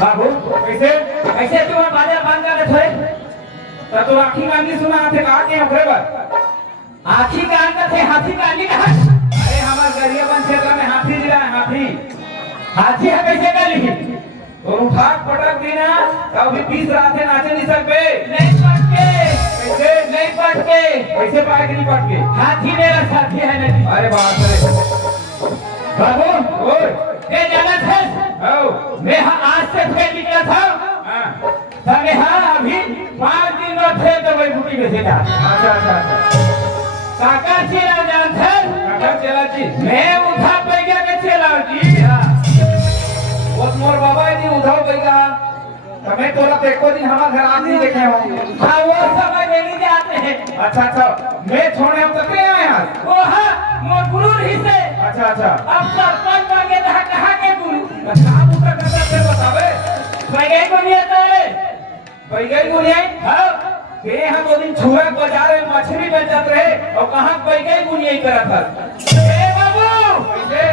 बाबू कैसे कैसे तू बाजार बंद कर थे तो तू आखी गांधी सुना थे कहा के हमरे बा आखी कान का थे हाथी गांधी कहा अरे हमार गरियाबंद क्षेत्र में हाथी जिला है हाथी हाथी है कैसे कर ली और उठा पटक देना तो अभी 20 रात से नाचे नहीं सकते नहीं पट के कैसे नहीं पट के कैसे पाए कि नहीं पट के हाथी मेरा साथी है नहीं अरे बात रे बाबू ओए ये जाना था मैं आज से फिर निकला था तो मैं अभी 5 दिन में थे तो वही बुटी में थे अच्छा काका चेला जान थे काका चेला जी मैं उठा पैगा के चेला जी वो मोर बाबा जी उठाओ पैगा तो मैं तोरा पे को दिन हमारे घर आदमी देखे हो हाँ वो समय में नहीं जाते हैं अच्छा मैं छोड़े हम तक नहीं आए आज वो हाँ मोर गुरु ही से अच्छा अब सरपंच मांगे कहाँ के गुरु काम उतर करता फिर बतावे बैगन को नहीं आता है बैगन को नहीं हाँ ये हम वो दिन छुआ बाजार में मछली बेचत रहे और कहाँ बैगन को नहीं करा था ए बाबू कैसे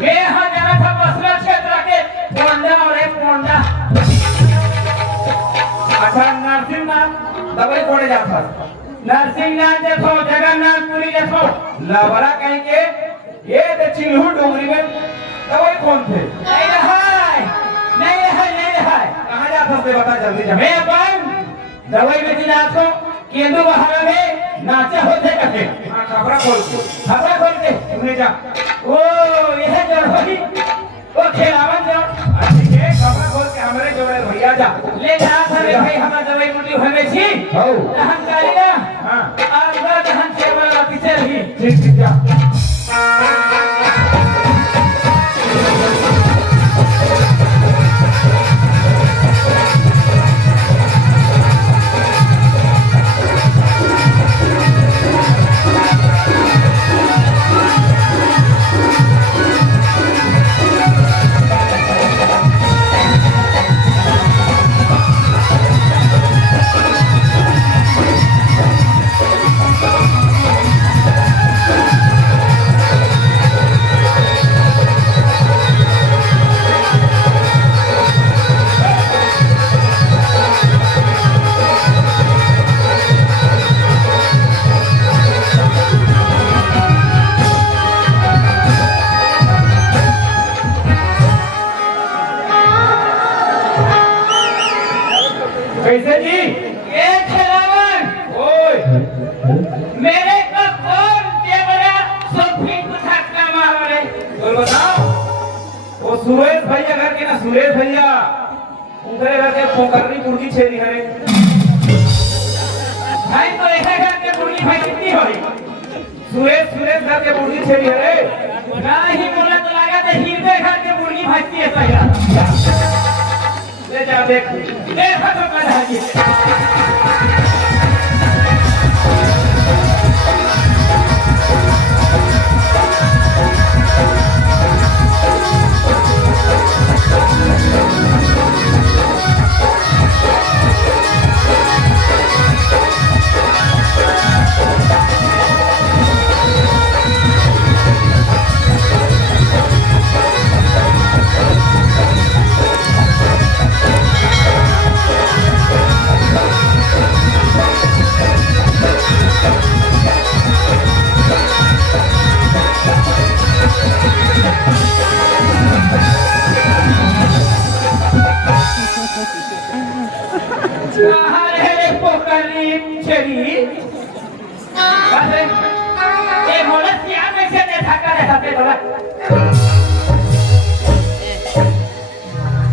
मैं यहाँ जाना था मसला क्षेत्र के पोंडा और एक पोंडा अच्छा नरसिंहनाथ दवाई पड़े जाता नरसिंहनाथ देखो जगन्नाथपुरी देखो लावरा कहीं के ये तो चिल्हू डोंगरी में दवाई कौन थे नहीं रहा कहाँ जाता से बता जल्दी जा मैं अपन दवाई में जिला तो केंदू बहारा में नाचे होते कथे हाँ खबरा खोल के तूने जा ओ यह जो होगी वो खेलावन जो ठीक है खबरा खोल के हमारे जोड़े भैया जा ले जा सारे भाई हमारा दवाई मुट्ठी होने छी हो हम काली ना हां आज बात हम सेवा पीछे रही ठीक जा कैसे जी ये खिलावन ओए मेरे को कौन के बड़ा सोफी को धक्का मार रहे बोल बताओ वो सुरेश भैया घर के ना सुरेश भैया उनके घर के पोकरनी मुर्गी छेरी हरे भाई तो एक घर के मुर्गी भाई कितनी होई सुरेश घर के मुर्गी छेरी हरे ना ही बोला तो लगा तो हीरे घर के मुर्गी भाई है पहला ले जा देखा तो कर हाजी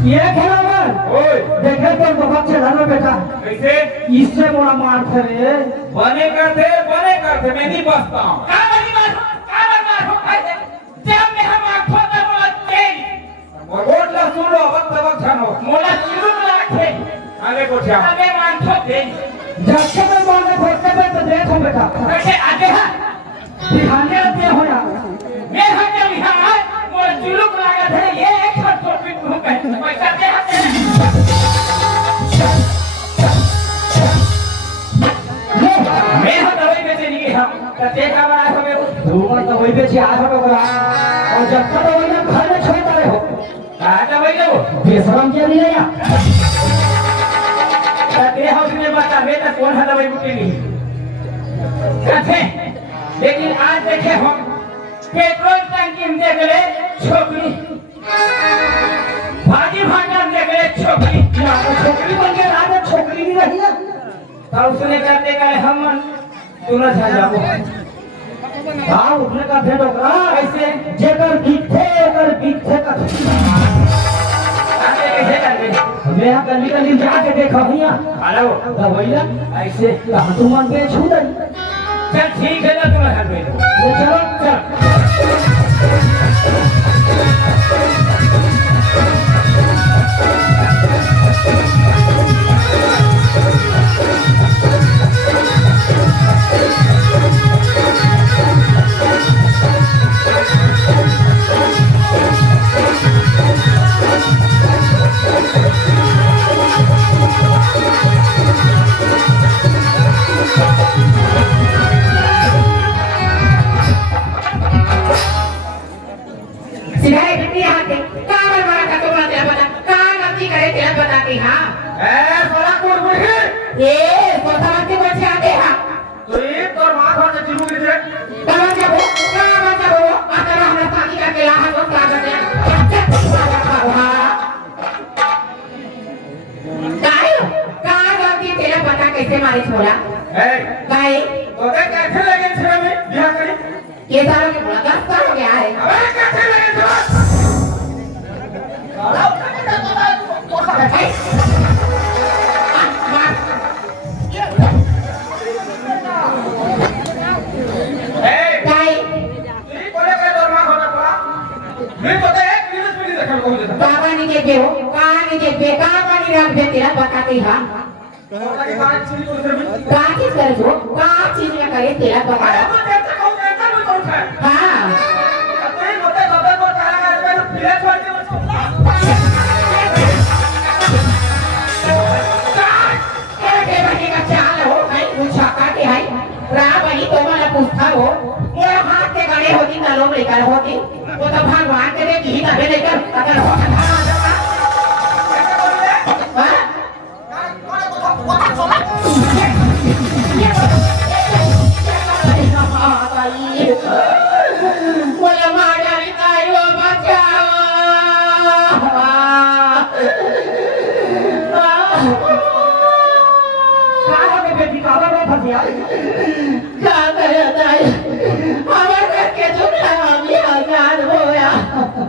ये खिलावन देखे तो बहुत चढ़ाना बेटा कैसे इससे बड़ा मार थे बने करते मैं नहीं बसता हूँ मोट ला सुन लो वक्त वक्त जानो मोला चिरुक लाखे आगे को क्या आगे मान थो दे झटके में मारने फोड़ते पे तो देखो बेटा कैसे आगे है दिखाने आते हो यार मैं हट जा बिहार मोला चिरुक लगा थे ये एक बार तो फिर हो गए पैसा दे हाथ मैं हट दवाई बेचे नहीं हम कते का बड़ा हमें धूम दवाई बेचे आ हो और जब तक दवाई ना घर में छोड़ रहे हो आता वही लो बेशरम क्या नहीं या तेरे हाउस में बता बेटा कौन है दवाई बूटी नहीं कहते लेकिन आज देखे हम पेट्रोल टंकी में देख ले छोकरी भाजी भांडा देख ले छोकरी छोकरी बन के राजा छोकरी नहीं रही है तो उसने करते करे हम तू न जा जाओ हाँ उसने का भेद होगा कैसे जेकर बिकथे का आते कैसे करते मेरा गली जाके देखा भैया हेलो दवाइया ऐसे तू मन पे छू दे चल ठीक है ना तुम्हारे घर में ले चलो चल सिधारे भिंडी हाथे कावल मारा का तुमरा तेरा बता का गलती करे तेरा बताती हां ए बड़ा कोट बुढ़ी ए सोसावती बच्चे आते हां तो ये तोर मां घर से चिरू गिरे कहां जाबो आता हमरा पानी का केला हां तो लागत है का गलती तेरा बता कैसे मारे छोड़ा ए काहे तो ते कैसे लगे छे में बियाह करी ये सालों के बोला 10 साल हो गया है अबे कैसे लगे छे ए काहे तू कोले के तोर मां घर पड़ा मैं तो एक न्यूज़ में देखल को देता बाबा ने के हो कहां ने के बेका पानी रख दे तेरा बताती हां तोरा की बात चीज को से में का चीज करे जो का चीज में करे तेरा बता अरे तो कैसे कहूं कैसे मैं करूं है हां तो ये होते बाबा को तारा कर पे फिरे छोड़ के के बने का चाल हो भाई पूछा का के है रा बनी तो मला पूछता हो ये हाथ के गड़े होती ना लोग लेकर होती वो तो भगवान के दे की तबे लेकर अगर हो आ जाता हां बोला मारा निकाल वो बचाओ के बेटी का बाबा फसिया क्या करता है हमारे के चुना हम आजाद होया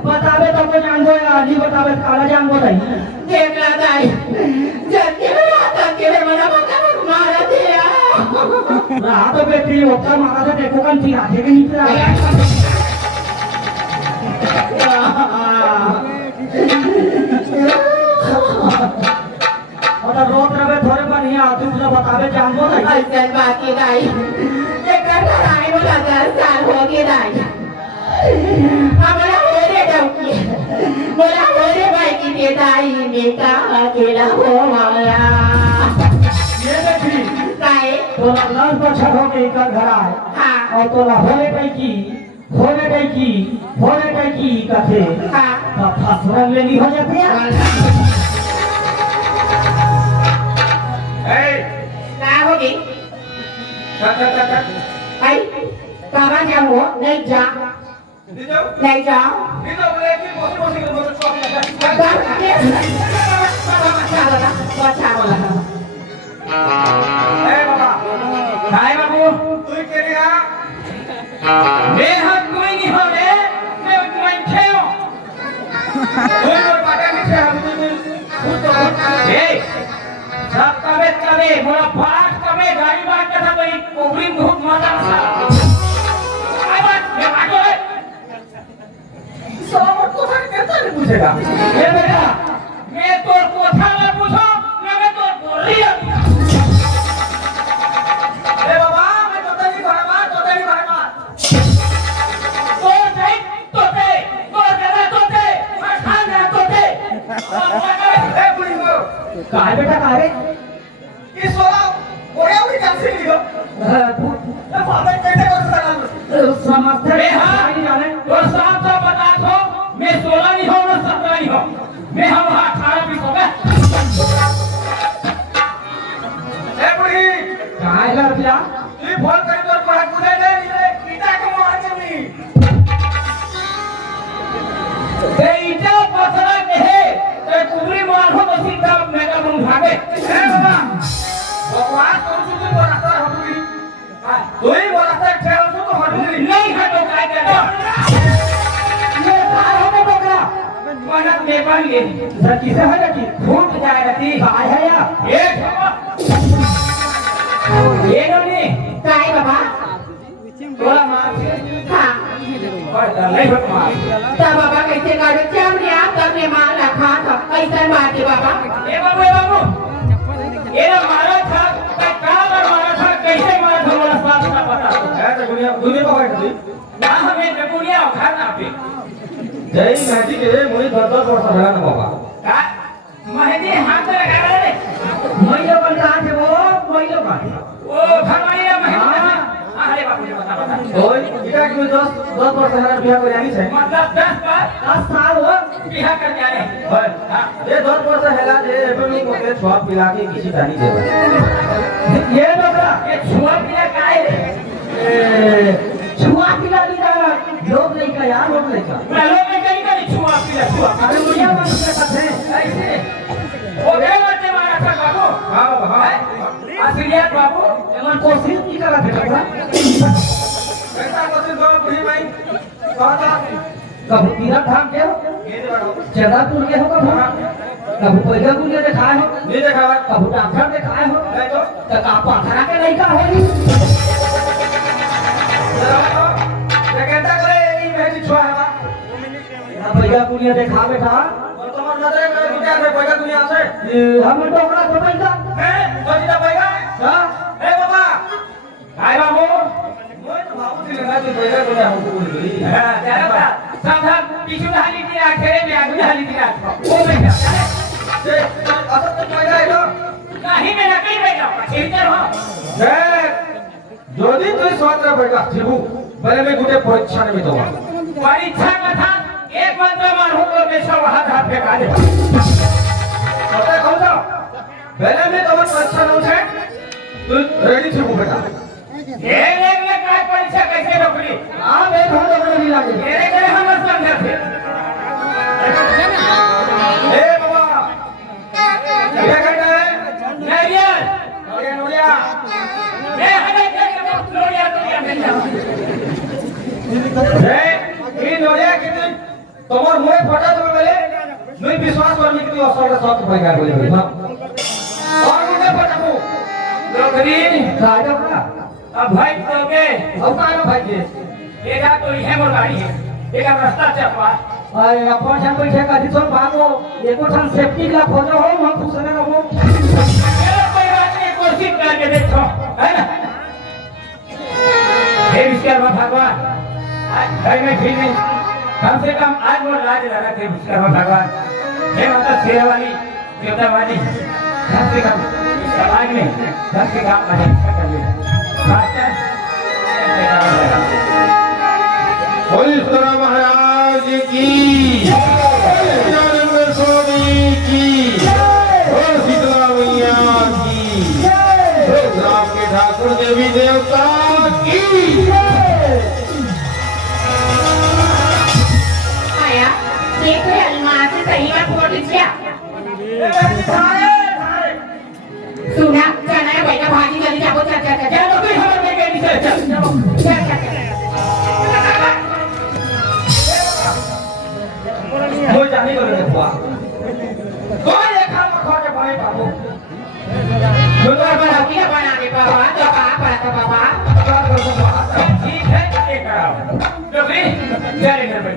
बतावे तो को जान दो आजी बतावे काला जान दो नहीं देख लाता है जल्दी में आता के मना मका मारा दिया रहा तो बेटी होता मारा तो देखो कन थी आगे के नीचे आ और रोत रवे थोड़े बढ़िया तू मुझे बतावे जान दो नहीं ऐसे बाकी नहीं ये करना नहीं बोला 10 साल हो गए नहीं हमारा होरे डौकी बोला होरे भाई की बेदाई में का अकेला हो माया ये देखी काहे तो लाल बछड़ हो के कर घर आए हां और तो होले कई की कथे हां फसरन लेनी हो जाती है ए ना होगी चल भाई कहाँ जाओ नहीं जा दीजो नहीं जाओ दीजो बोले कि मोसी को बोलो चौक बचा बोला ए बाबा हाय बाबू तू के रे मैं हम कोई नहीं हो रे मैं खेओ कोई और बाटे में से हम तो ए सब कबे मोला फाट कबे गाड़ी बात का था भाई कोबरी बहुत मजा सा आई बात ये बात है सब को था कैसे नहीं पूछेगा ये बेटा मैं तोर कोठा में पूछो ना मैं तोर बोली ए बाबा मैं तो तेरी भाई मार तोर नहीं तोर गदा तोते मैं खान रहा तोते ए बुढ़ी हो कहा बेटा कहा रे इस वाला ओरे उड़ी कैसे लियो ए बाबा कैसे कर सकता समझते रे हां नहीं जाने तो साफ साफ बता दो मैं 16 नहीं हूं मैं 17 नहीं हूं मैं हम 18 पीस हो गए ए बुढ़ी कहाँ है रुपया ये फोन कर तो पढ़ा कुदे दे ये कीटा को मार चमी ते ईटा पथरा के है ते कुबरी मार हो तो सीधा मेगा मुंह भागे ए बाबा भगवान कौन सी तो रास्ता हटुरी तू ही रास्ता ठेल तो हटुरी नहीं हटो काय के ये कार है बकरा मना में बन गई धरती से है कि फूट जाएगा ती काय है या ये नोनी काय बाबा थोड़ा मार हाँ और नहीं बट मार तब बाबा कैसे काटो चमड़िया तब ने मार रखा था ऐसा मार के बाबा ए बाबू ये ना मारा था कहाँ पर मारा था कैसे मारा था वाला बात का पता है तो दुनिया दुनिया को बैठ गई ना हमें तो दुनिया उखाड़ ना पे जय महती के मुई दर्द पर सभा ना बाबा का महदी हाथ लगा रहे महिला बन कहाँ थे वो महिला बन ओ घरवाली ना महदी अरे बाबू जी बता ओए इटा कि 10 वर्ष है बियाह कर जानी है मतलब 10 साल हो बियाह कर जा रहे हां ये 10 वर्ष हैला जे एबे को के छुआ पिला के किसी जानी देबे ये बकरा ये छुआ पिला काहे रे छुआ पिला दी जा लोग नहीं का यार लोग नहीं का मैं लोग में कहीं कहीं छुआ पिला छुआ अरे मुझे बात के साथ है ऐसे ओ गए मत मारा था बाबू हां हां असलियत बाबू एमन कोशिश की करा थे बकरा कैसा कोशिश करो बुढ़ी भाई कहता कभी तीरथ धाम के हो जगहपुर के हो कभी पैदा गुल के दिखाए हो नहीं देखा है कभी डॉक्टर दिखाए हो नहीं तो का पाथरा के लड़का हो कहता करे ये मेरी छुआ है पैदा गुल देखा बेटा तुम्हार नजर में विचार में पैदा दुनिया से हम टोकरा तो पैदा हैं सोचता पैदा हां ए बाबा आय बाबू मैं तो बाबू से लगा के पैदा दुनिया हमको बोल गई हां तेरा साधा पीछे ढाली दिया खेरे में आगे ढाली दिया वो मैं ये असत तो पैदा है तो नहीं मैं नकली पैदा खेतर हो যদি তুই সত্রা বেটা থিবু বলে মে গুটে পরীক্ষা নেবে তোমার परीक्षा कथा एक मंत्र मान हो तो बेशा हाथ हाथ फेंका दे সত্রা কও তো বলে মে তোমার পরীক্ষা নাও छे তুই রেডি থিবু বেটা एक में काय परीक्षा कैसे रोकली हां बे घर तो नहीं लागे मेरे करे हम समझे थे ए बाबा क्या करता है नारियल नोरिया नोरिया मैं हमें लोरिया लोरिया मिल जाओ ए ई नोरिया के दिन তোমার মুখে ফটা তুমি বলে নই বিশ্বাস করনি কি অসলটা সব পয়গা বলে বলে না और मुझे फटाबू लोकरी राजा का अब भाई तो के अब का ना भाई के एगा तो ये मोर गाड़ी है एगा रास्ता चपा अरे अपन छन बैठे का दिसो भागो एको ठन सेफ्टी ला खोजो हो हम खुशने रहो चलो कोई बात नहीं कोशिश करके देखो है ना हे विश्वकर्मा भगवान घर में ठीक नहीं कम से कम आज वो लाज लगा थे विश्वकर्मा भगवान हे माता शेर वाली देवता वाली कम से कम समाज में घर के काम का अच्छा कर ले मास्टर बोलीश्वरा महाराज की नित्यानंद स्वामी की और शीतला मैया की राम के ठाकुर देवी देवता की आया देखो अलमार से सही में फोड़ लिया सुना जाना है बेटा भाजी जल्दी जाओ चल चल चल चलो फिर हम में के नीचे चल चल चल मोय जानी करे देखवा कोई देखा मखो के भाई बाबू तो बना के बना दे बाबा तो कहां पड़ा था बाबा ठीक है ये कराओ लोकरी चले घर में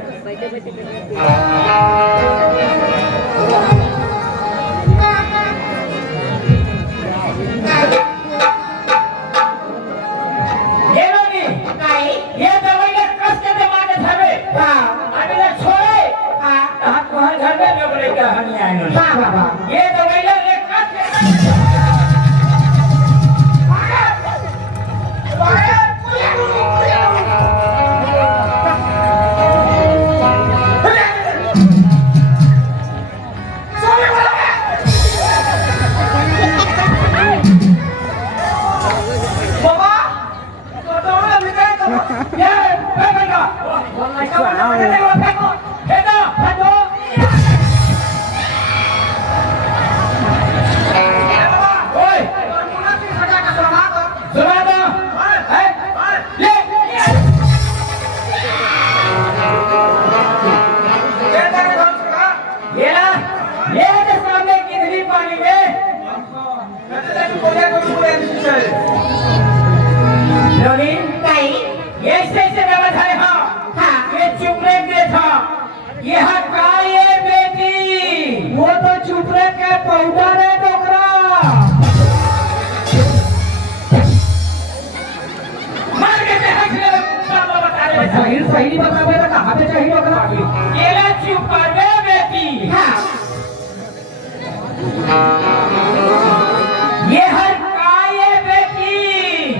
ये लोगी काई ये दवाई ले कस के दे मारे थावे हां अभी ले छोड़े हां हाथ को हर घर में लोग ले के हनी आए नो हां बाबा ये दवाई ले कस के सही बतावे तो कहां पे चाहिए ओकरा केला चुप कर बे बेटी हां ये हर काय बेटी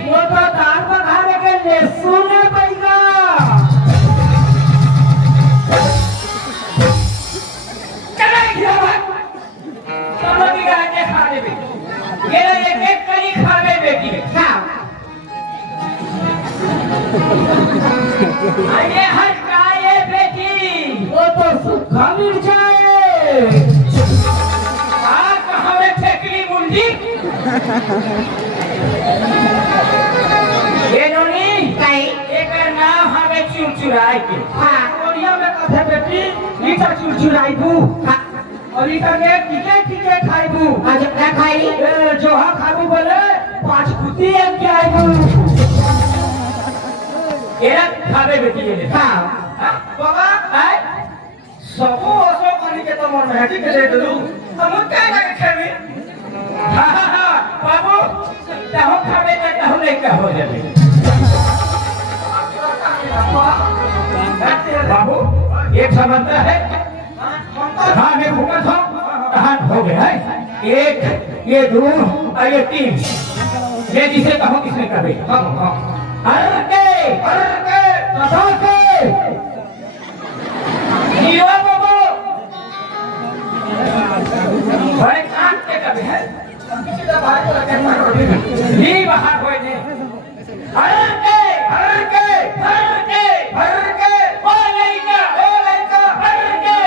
वो तो दाल पकाने के लहसुन है पैगा चला खिलावा सब की गाय के खा ले बेटी केला एक कली खा ले बेटी हां ये हर काय बेटी वो तो सूखा मिर्चा है कहाँ में फेंकली मुंडी ये नोनी कई एक नाम हमें चुरचुराई के हां कोरिया में कथे बेटी ईटा चुरचुराई बू हां और ईटा के टिके खाई बू आज क्या खाई जो हा खाबू बोले पांच कुत्ती एक के आई बू केला खावे बेटी ये हां बाबा आय सबो ओसो पानी के तो मन है ठीक है दू हम क्या लगे खेवी बाबू तहो खावे तो तहो नहीं का हो जावे बाबू एक समझता है हाँ मैं भूखा था धान हो गया है एक ये दो और ये तीन मैं जिसे कहूँ किसने करे हर के तथा के हीरो बाबू बड़े काट के कभी है ही बाहर होए ने हर के ओ लइका हर के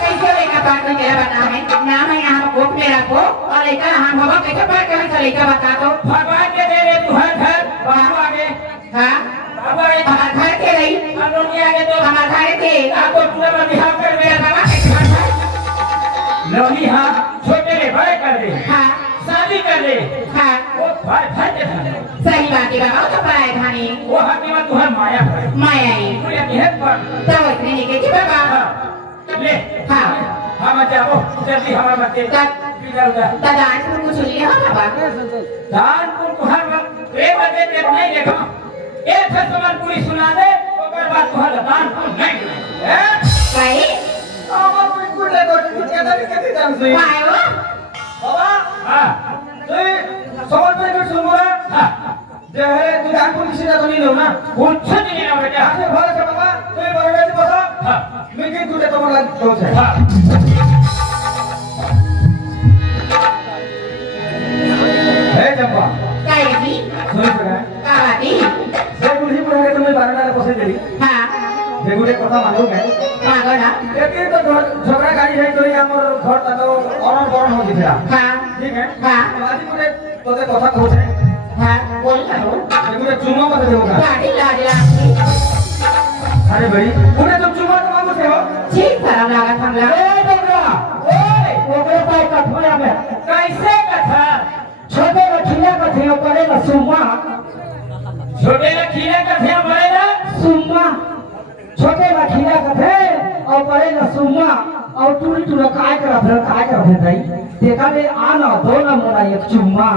कैसे लेकर बात में तेरा बता है नाम है यहाँ कोप में रखो और लेकर हाँ बाबा कैसे बात करें तो लेकर बता दो भगवान के दे रहे तू हर घर बाबू आगे हाँ बाबू आगे हमारे घर के रही अनोनी आगे तो हमारे घर के आपको पूरा में बिहार कर मेरा बाबा कैसे घर है लोनी हाँ छोटे ले बड़े कर दे हाँ शादी कर दे हाँ वो भाई भाई देखा दे सही बात है बाबा तो पढ़ाए खानी वो हाथी में तुम्हार माया है माया ही तू ये है पर तब उसने लिखे थी बाबा ले हाँ हम जाओ जल्दी हमारा बच्चे पीला उधर दादान को कुछ लिया बाबा दान को तुम्हार प्रेम बजे देख नहीं देखो एक है तुम्हार पूरी सुना दे ओकर बाद तुम्हार दान को नहीं है भाई आवा कोई कुछ ले दो क्या तरीके से जान से भाई वो बाबा हां तू समझ में कुछ सुन बोला हां जे है तू जान को किसी का तो नहीं लो ना कुछ नहीं ना बेटा आसे भर से बाबा तू बरगद बसा हां मैं के तू तो मला तो है हां हे चंपा काय जी सुन रहा है कावाती से बुढ़ी बुढ़ा के तुम्हें बारना पसे देली हाँ जे गुटे कथा मानू मैं मांगो ना एके तो झगड़ा गाड़ी है तो हमर घर तक अरण बरण हो दिखला हाँ ठीक है हाँ आज गुटे तोते कथा कहू है हाँ बोल करो जे गुटे चुम्मा मत देबो का गाड़ी लाज लागती अरे भाई गुटे तुम चुम्मा तो मांगो से हो ठीक शर्म लागत हमला ए डोगरा ओए ओकरे पाए कठोरा में कैसे कथा छोटे रखिया कथियो करे ना सुम्मा छोटे ना खीरा कथिया बड़े ना सुम्मा छोटे रखिया कथे और करे ना सुम्मा और टूरी टूरा काय कर भाई देखा ले आना दो ना मोरा एक चुम्मा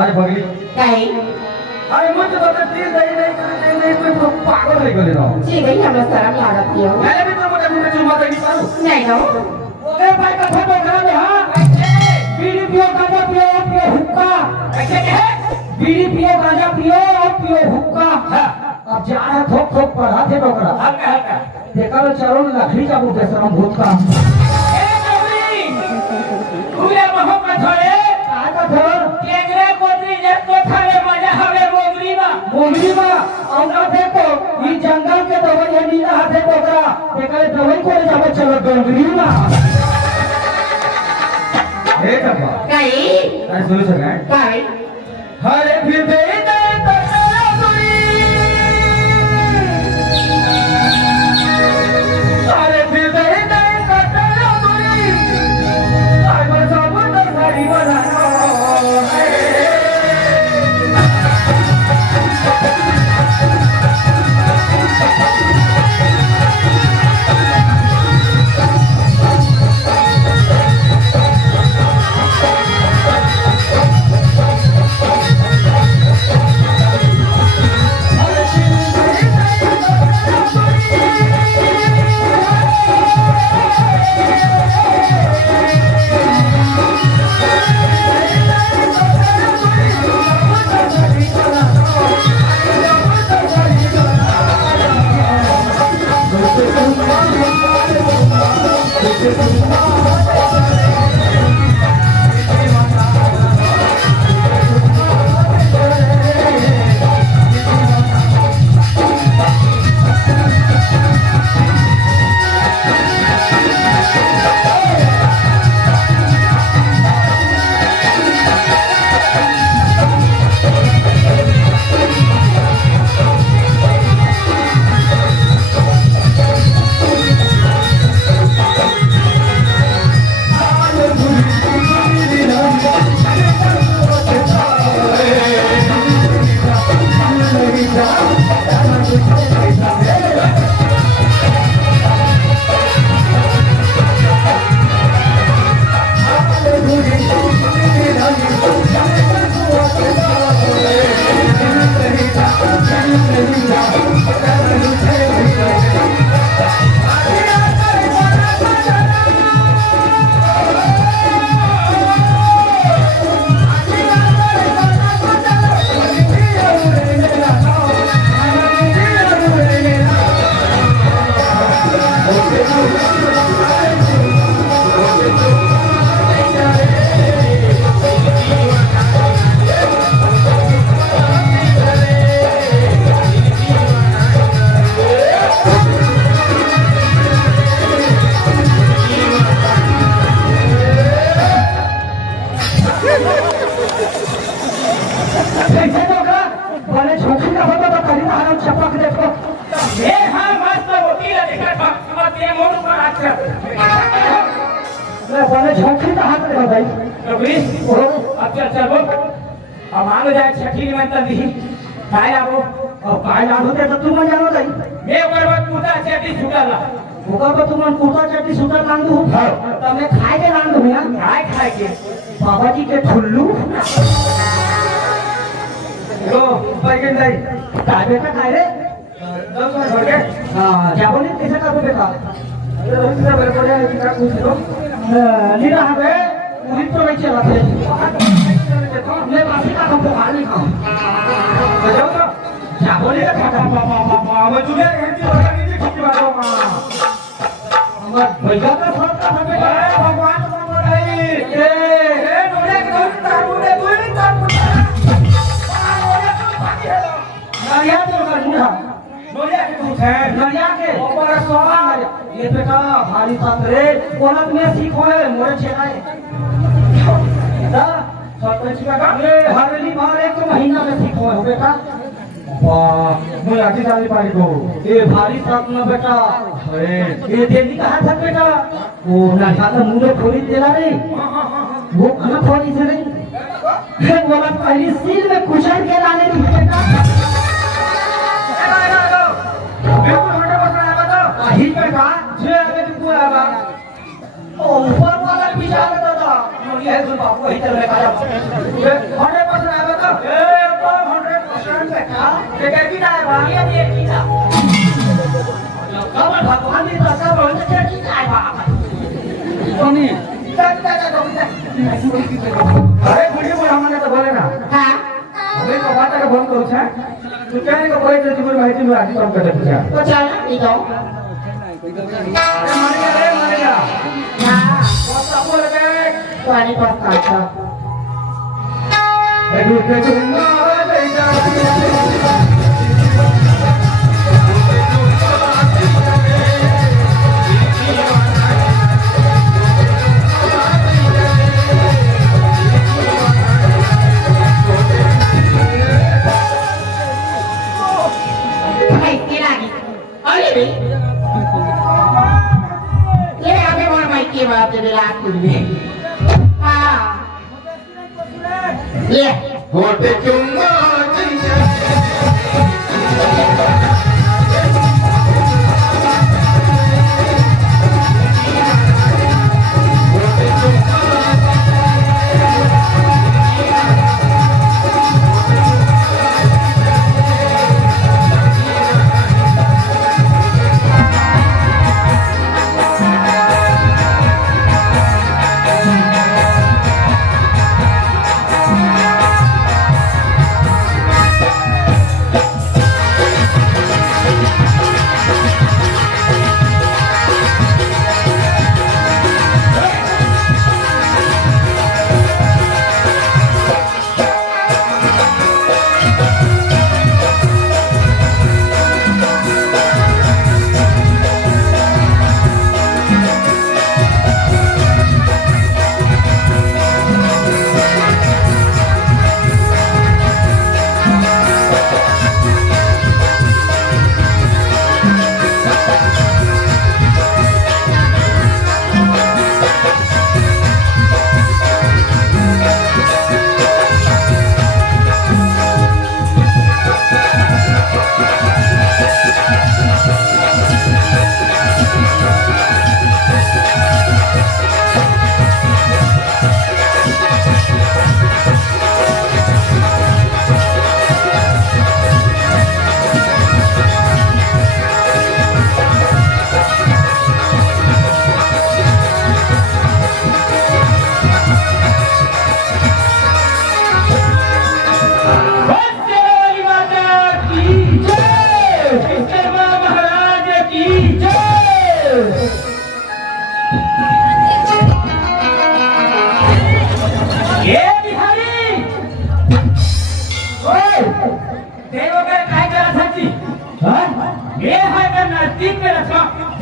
अरे बगली कहीं अरे मुझे तो तीर नहीं कोई पागल नहीं कर रहा जी गई हमला शर्म लागत है मैंने भी तो मुझे चुम्मा देगी पारू नहीं नो ओके भाई कथा तो करा दे हां बीड़ी पियो गांजा पियो हुक्का कैसे कहे बीड़ी पियो गांजा पियो हुक्का अब जा रहा थोक थोक पढ़ा थे डोकरा हल्का देखा लो चलो लकड़ी का मुंह कैसा भूत का ए नौरी पूरे मोहब्बत होए का था केंगरे कोतरी जब तो खावे मजा हवे मोगरी डोंगरी में और ना देखो ये जंगल के दवाई है नीला हाथे टोकरा देखले दवाई को जाबे चलो डोंगरी में हे चंपा काही काय सुरू सगळं काय हरे फिर दे तटला तुरी हरे फिर दे तटला तुरी आय बसा बंद साडी बना अच्छा बोल अब मान जाए छठी में दी काय आबो और काय लाभ होते तो तुम जानो जाई मैं बरबाद पूरा छठी छुटाला होगा तो तुम कुर्ता चट्टी सूटर लांग दू तमे खाए के लांग दू या खाए के बाबा जी के ठुल्लू तो पैकेट जाई काय बेटा काय रे 10 मिनट भर के हां क्या बोले कैसे कर बेटा अरे दूसरा बड़े बड़े का कुछ लो लीला हवे उही तो नहीं चला थे मैं बासी का हमको खा नहीं खाऊं जाओ तो क्या बोले खाता पापा मैं तुझे घंटी लगा दी ठीक बात हो हमर भैया का सब का हमें भगवान को बोलाई ए नोरे के दो तारू दे दो नहीं तारू नोरे तो बाकी है नरिया तो कर मुड़ा नोरे के कुछ है नरिया के ऊपर सोना ये बेटा भारी तंत्रे कोलत में सीखो है मोरे छेड़ाए दा सरपंच का हवेली बाहर एक महीना में सीखो है बेटा वाह मुझे आजी जाने पाई को ये भारी साथ में बेटा अरे ये देवी कहा था बेटा वो ना ज्यादा मुंह खोली देला रे वो कहां खोली से नहीं फिर बोला पहली सील में कुचल के लाने दी बेटा बिल्कुल हटे बस रहा है तो ही बेटा जे आगे तू पूरा बा ओ ऊपर वाला पीछा में दादा ये है बाबू ही चल रहा है हटे बस रहा है तो ए 100% बेटा ये क्या की है बा ये भी एक चीज अब भगवान ने तो सब होने के चीज है बाबा सोनी अरे बुढ़ी बुढ़ा हमने तो बोले ना हा हमें तो बात का फोन करू छे तू कहने को कोई तो तुम्हारी माहिती में आजी काम कर दे पूछा तो चल नी दो मार गया हा तो बोल दे पानी पड़ता था ए दूर के तुम ना दे जा बाप रे लाख कुली हाँ ले होते चुम्मा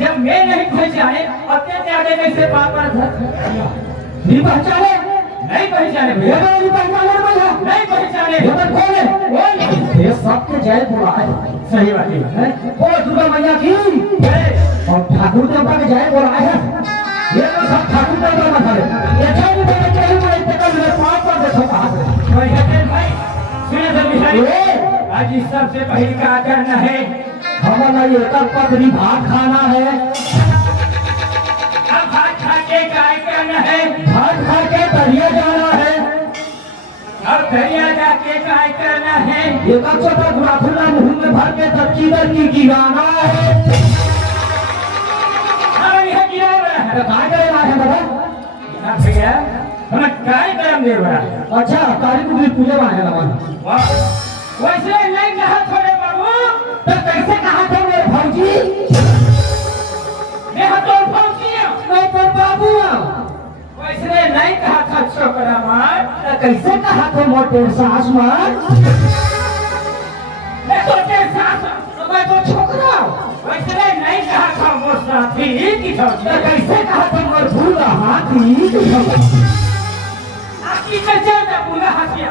जब मैं नहीं पहचाने अत्याचार कैसे पाप नहीं पहचाने नहीं पहचाने भैया नहीं पहचाने भैया नहीं पहचाने कौन है ये सबके जय बोला है सही बात है ओ दुर्गा मैया की और ठाकुर देवता के जय बोला है ये तो सब ठाकुर देवता का है ये जय भी बोले चाहिए मैं इतने का मेरे पाप पर देखो कहां भाई सुनिए सर बिहारी आज इस सबसे पहले क्या करना है हमारा ये कल पत्नी भात खाना है अब भात खा के क्या करना है भात खा के दरिया जाना है और दरिया जाके क्या करना है ये कब तक राखुला मुंह में भर के तकीदर की गिराना है हम यह गिरा रहा है तो कहाँ गए है बता भैया हम कार्यक्रम दे रहा है अच्छा तारीख को भी पूजा माने लगा वाह वैसे नहीं कहा थोड़े बाबू तो कैसे कहा थे मेरे भौजी मैं तो फौजी हूं मैं तो बाबू वैसे नहीं कहा था छोकरा मार तो कैसे कहा थे मोटे सास मार मैं तो तेरे साथ मैं तो छोकरा वैसे नहीं कहा था मोर साथी की फौजी तो कैसे कहा थे मोर भूला हाथी आपकी कच्चा का पूरा हथिया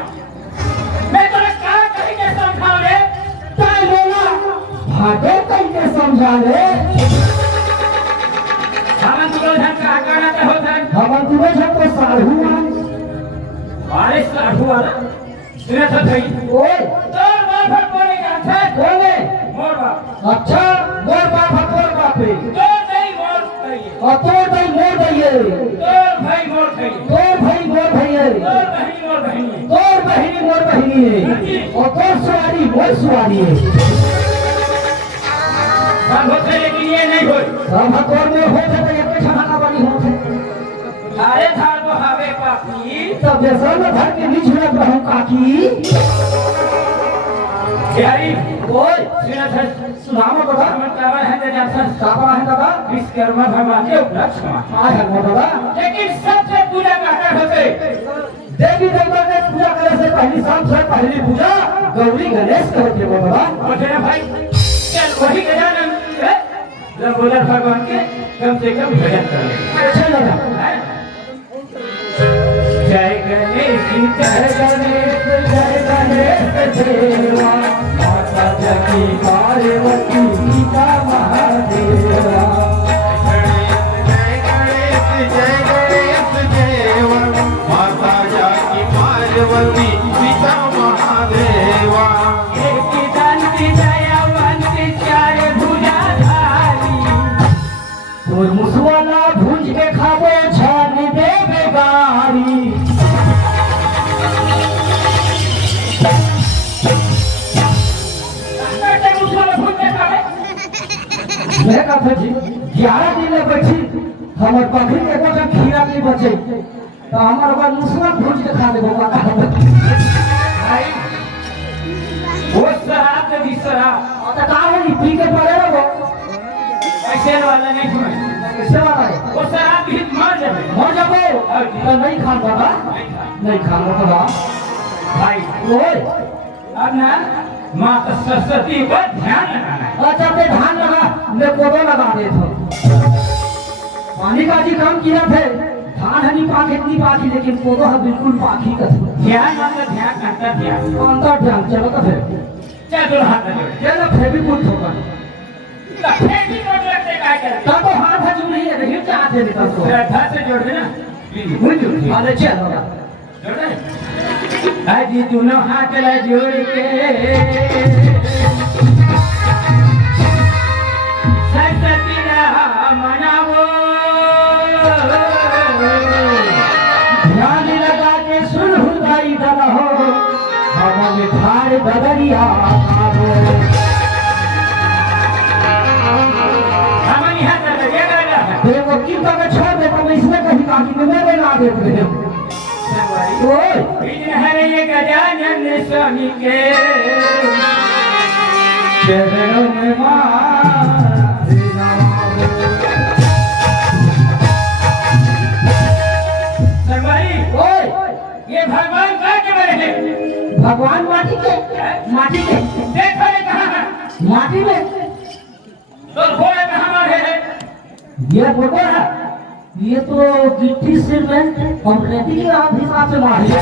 मैं तो क्या कहीं के समझा रे काय बोला भागे कैसे समझा रे हम तो धन का करना तो होता है हम तुम्हें जब तो साधु अरे साधु वाला सुने तो सही ओए तोर बाप बोले क्या था बोले मोर बाप अच्छा मोर बाप तोर बाप है तोर नहीं मोर कहिए और तोर भाई मोर भैया तोर भाई मोर कहिए तोर भाई मोर भैया तोर बहनी मोर बहनी तोर बहनी मोर बहनी है और तोर सवारी मोर सवारी है सब होते लेकिन ये नहीं होई सब तोर में होते तो एक ठहाना बनी होते अरे धार को हावे पापी तब जैसा मैं घर के बीच में रहूं काकी यारी ओए सुना था सुनाओ बता हम कावा है तेरा था काबा है दादा विश्वकर्मा भगवान के उपलक्ष्य में आ है मोर दादा लेकिन सबसे पूजा कहते होते देवी देवता ने पूजा करे से पहली शाम से पहली पूजा गौरी गणेश करते मोर दादा और तेरा भाई चल वही गजानन लंबोदर भगवान के कम से कम भजन कर अच्छा दादा जय गणेश जय गणेश देवा माता जगी पार्वती पिता महादेवा जय गणेश जय मुसवाला भूंज के खावे छानी दे बेगारी मैं कहता जी 11 दिन में बची हमर बकरी के कोटा खीरा नहीं बचे तो हमार बार मुसवा भूंज के खा ले बाबा भाई वो शराब तो भी शराब और तो का होली पी के पड़े रहो ऐसे वाला नहीं सुने कैसे वाला है वो शराब भी मर जाए मर जाबो तो नहीं खा बाबा नहीं खा बाबा भाई ओए अब ना माता सरस्वती पर ध्यान लगाना है अच्छा पे धान लगा मैं कोदो लगा दे थो पानी का जी काम किया थे धान हनी पाक इतनी पाकी लेकिन कोदो है बिल्कुल पाकी का ध्यान मतलब ध्यान करता ध्यान अंतर ध्यान चलो तो फिर चल दो हाथ जोड़ चलो फिर भी कुछ होगा फिर भी जोड़ लगते क्या करे तब तो हाथ है जो नहीं है नहीं चाहते निकल को श्रद्धा से जोड़ देना बुझ अरे चलो जोड़ दे आज दोनों हाथ ला जोड़ के सरस्वती मनावो ध्यान लगा के सुन हुदाई दल हो हम मिठाई बदरिया हमारी हाथ लगे लगा देखो की तो मैं छोड़ देता मैं इसमें कहीं काकी में मैं बना देते हैं ओए हरे ये गजानन स्वामी के चरणों में मारे संगवारी ओए ये भगवान का के बने हैं भगवान माटी के देखो ये कहाँ है माटी में तो घोड़े कहाँ मारे हैं ये फोटो है ये तो गिट्टी सीमेंट और रेती के हिसाब से मारी है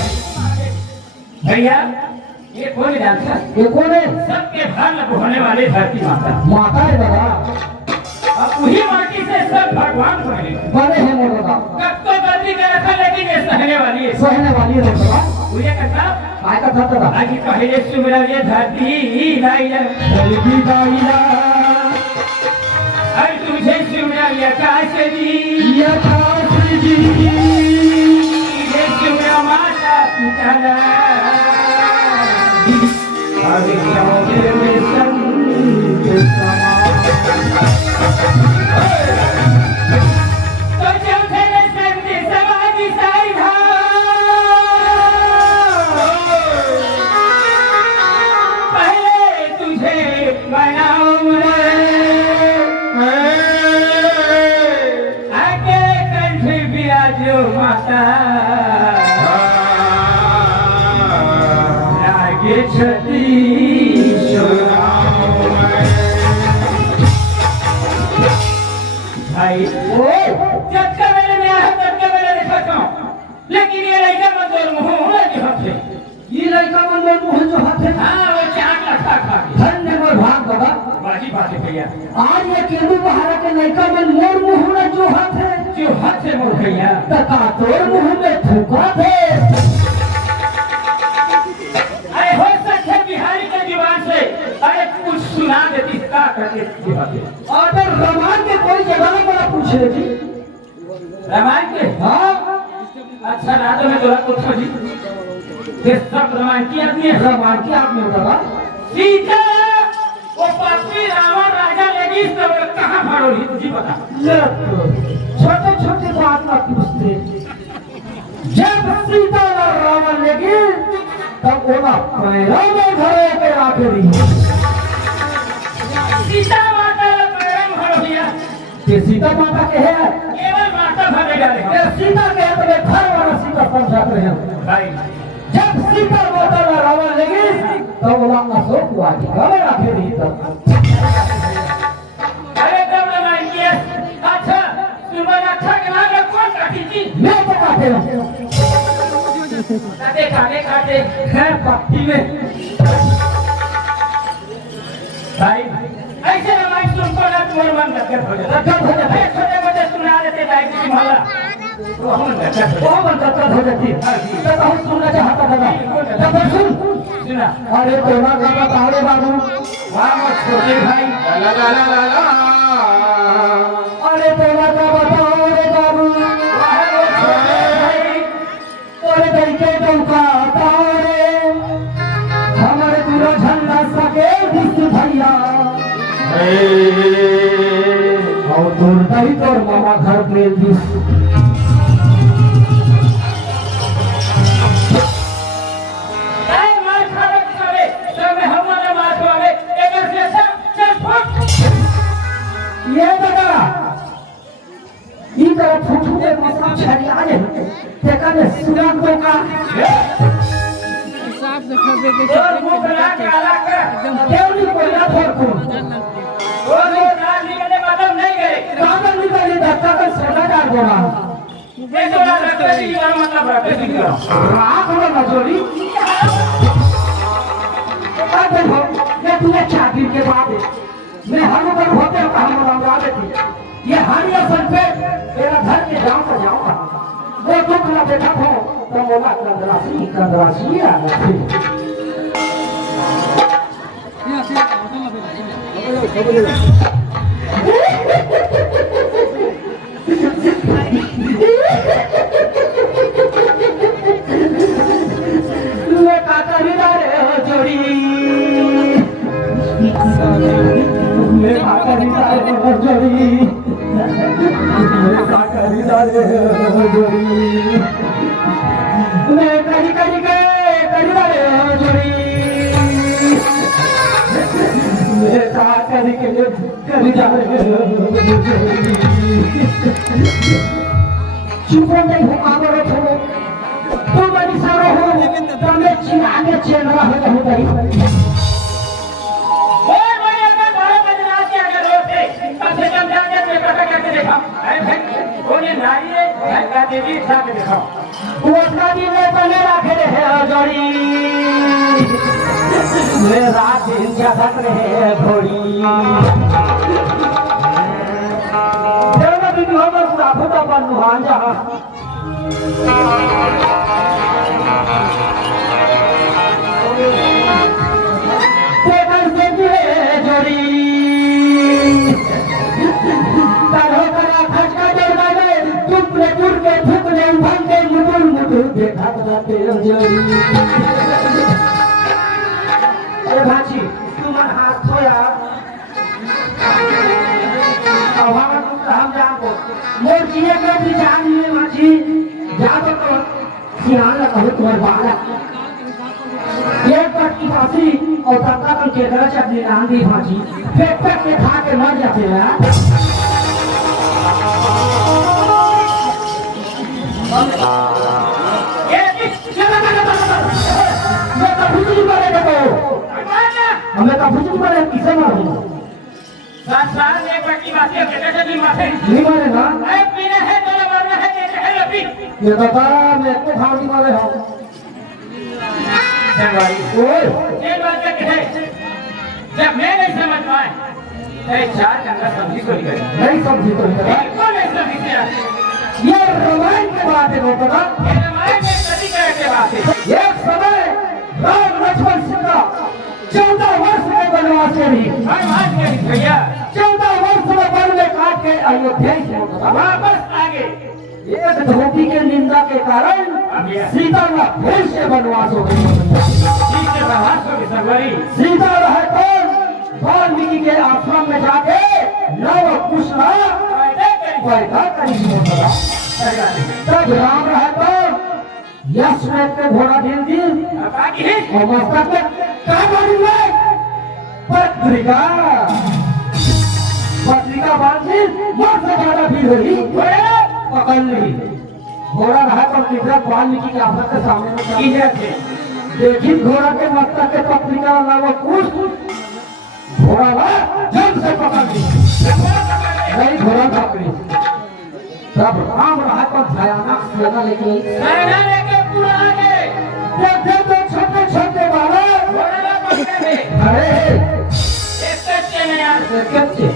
भैया ये कौन जानता ये कौन है सबके भाग होने वाले धरती माता माता है दादा अब वही माटी से सब भगवान बने बड़े हैं मोर दादा कब तो गलती कर रखा लेकिन ये सहने वाली है सहने वाली है दादा मुझे कहता काय का था दादा आज पहले सुमिरा ये धरती लाइला धरती दाईला अब तुझे सुमिरा ये काश जी ये काश जी ये सुमिरा माता पिता ला अरे चौधरी में संग समा तो चौथे में संग समाधि साई था पहले तुझे बनाऊंगा आगे कंठ विराजो माता आगे छती भाई ओए जब का मैंने नया है तब का मैंने देखा था लेकिन ये लड़का मत बोल मुंह जो हथे ये लड़का मन में मुंह जो हाथ है हाँ वो चाट लखा खा के धन्य मोर भाग दादा बाजी बात है भैया आज ये केंदू बहारा के लड़का मन मोर मुंह में जो हाथ है जो हाथ से मोर भैया तका तोर मुंह में थूका थे अरे हो सकते बिहारी के जुबान से अरे कुछ सुना देती का करके दिखाते और रमान के कोई जगह में बड़ा पूछे जी रामायण के हाँ अच्छा राजा में तोरा को खोजी ये सब रामायण की आदमी है रमान की आप में दादा सीता वो पापी रावण राजा लगी तो कहाँ भाड़ो रही तुझे बता छोटे छोटे बात ना पूछते जब सीता और रावण लगे तब ओला पैरों में घरों पे आके रही सीता माता प्रेम हो गया ये सीता माता के है केवल माता भरे डाले ये सीता के हाथ में घर वाला सीता समझाते हैं भाई जब सीता माता और रावण लगे तब ओला अशोक हुआ कि घरे आके रही तब अरे तब रामायण की अच्छा सुबह अच्छा के नाम कौन काटी थी मैं तो काटे हूँ काटे काटे है पट्टी में भाई ऐसे रामायण सुनकर ना तुम्हारा मन गदगद हो जाता गदगद हो जाता है। छोटे मोटे सुना देते लाइक की माला तो हम गदगद हो बहुत गदगद हो जाती है तब हम सुनना चाहता था तब सुन सुना अरे तोरा का बताओ बाबू वाह मत छोटे भाई ला ला ला ला ला और अरे तोरा का बताओ रे बाबू तोरे तरीके चौका तारे हमारे पूरा झंडा सके विष्णु भैया और तोर दही तोर मामा घर पे ये दादा इधर फुटू के मौसम छरिया है देखा ने सुना को का साफ दिखावे के और मुंह बना के अलग कर देवनी को या फोर को वो नाच निकलने मतलब नहीं गए कागज निकाली धक्का का सोना डाल देना ये तो ना रखते ही और मतलब रखते ही राख हो मजोरी अब देखो ये तूने चाबी के बाद मैं हर ऊपर होते हुए हम मंगा देती ये हर असल पे तेरा घर के जाऊंगा वो दुख ना देखा हो तो बोला कंदरासी आ ले काका रे हो जोड़ी ले काका रे हो जोड़ी ले काका रे हो जोड़ी ले कड़ी रे हो जोड़ी ले काका रे हो जोड़ी चुप नहीं हो आगे छोड़ो तो बड़ी सारो हो तमे चिरागे चेनरा हो गई ओए भाई अगर 12 बजे रात के अगर रोते कम से कम जाके देखा करके देखा अरे भाई वो ये नारी है का देवी साथ देखा वो नदी में बने रखे है जोड़ी ले रात दिन जगत रहे घोड़ी देवना बिनु हमर पूरा फटा बनू हां जा देखा बताते भाजी तुम्हारा हाथ धोया हम जाओ मोर जिए के भी जान लिए माझी जाओ तो सियान कहो तुम्हारे बाला ये पट्टी फांसी और तक्का कर के तरह से अपनी आंधी भाजी फेंक के खा के मर जाते हैं हमें का भुज मारे किसे मारो संसार में एक पट्टी माथे के भी माथे नहीं मारे ना अरे पीना है तो मरना है ये है अभी ये दादा मैं को भाव नहीं मारे हूं भाई ओए ये बात है जब मैं नहीं समझ पाए मैं चार जंगल सब्जी को निकली नहीं समझी तो बिल्कुल नहीं समझी थी ये रामायण के बात है बेटा ये रामायण में कभी कह के बात है एक समय राम लक्ष्मण सीता 14 वर्ष के वनवास में भी हर बात के भैया 14 वर्ष में वन में काट के अयोध्या से वापस आगे एक धोबी के निंदा के कारण सीता का फिर से वनवास हो गई ठीक है बहार को सरवरी सीता रहे कौन वाल्मीकि के आश्रम में जाके नव कुशला पैदा करी तब राम रहे कौन यशमेध के घोड़ा दिन दिन बाकी और मस्तक में क्या बोलूंगा पत्रिका बांधी मर से ज्यादा भीड़ हुई पकड़ ली घोड़ा रहा तो किधर वाल्मीकि के आश्रम के सामने में देखी घोड़ा के मस्तक के पत्रिका लगा कुछ घोड़ा ना जब से पकड़ ली नहीं घोड़ा पकड़ी तब राम रहा तो भयानक सेना लेके पूरा आगे देखते तो छोटे छोटे वाले घोड़ा पकड़े थे अरे एक कच्चे में यार कच्चे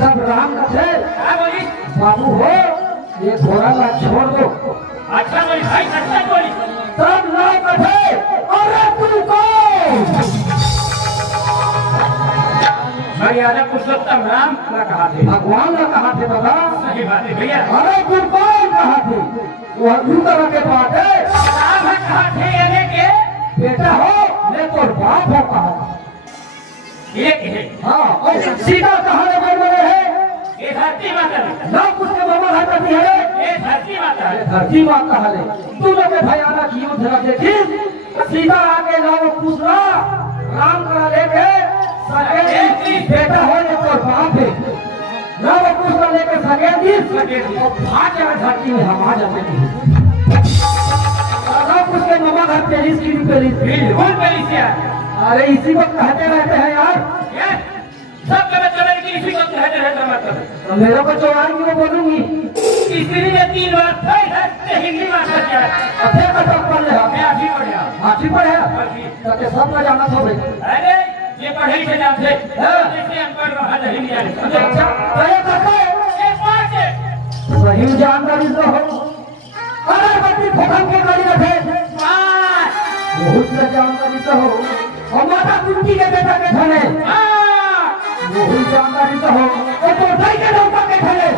तब राम थे क्या बोली बाबू हो ये घोड़ा का छोड़ दो अच्छा बोली भाई अच्छा बोली तब राम थे अरे तू कौन भैया राजा पुरुषोत्तम राम का कहा थे। भगवान ने कहा थे दादा। सही बात है भैया। अरे गुरबान कहा थे वो अर्जुन तरह के बात है। राम कहा थे यानी के बेटा हो मैं तो बाप हो कहा। एक है। हाँ और सीधा कहा बोल रहे हैं ये धरती माता है। ना कुछ के बाबा है करती है ये धरती माता है। धरती माता है तू लोग के भयानक युद्ध रख देखी सीधा आके जाओ पूछना राम का लेके सके बेटा हो ये तो बाप है ना वो पूछना लेके सके दी आज धरती में हम आ जाते हैं ना कुछ के मामा घर पे इसकी बिल्कुल पेरिसिया। अरे इसी को कहते रहते हैं यार ये सब गलत चले कि इसी को कहते रहते मतलब। तो मेरे को चौराही में बोलूंगी तीसरी में 3 बार फिर हिंदी में आता क्या अच्छे का सब पढ़ ले मैं आधी पढ़ गया। हाथी पर है तो सब का जाना था भाई अरे ये पढ़े लिखे नाम से जैसे अनपढ़ वहां नहीं जाने। अच्छा तो ये कहते हैं ये बात है सही जानकारी तो हो अरे बच्ची फटक के गाड़ी रखे बहुत से जानकारी तो हो और माता कुंती के बेटा के खड़े बहुत जानकारी तो हो और तो ढाई के नौका के खड़े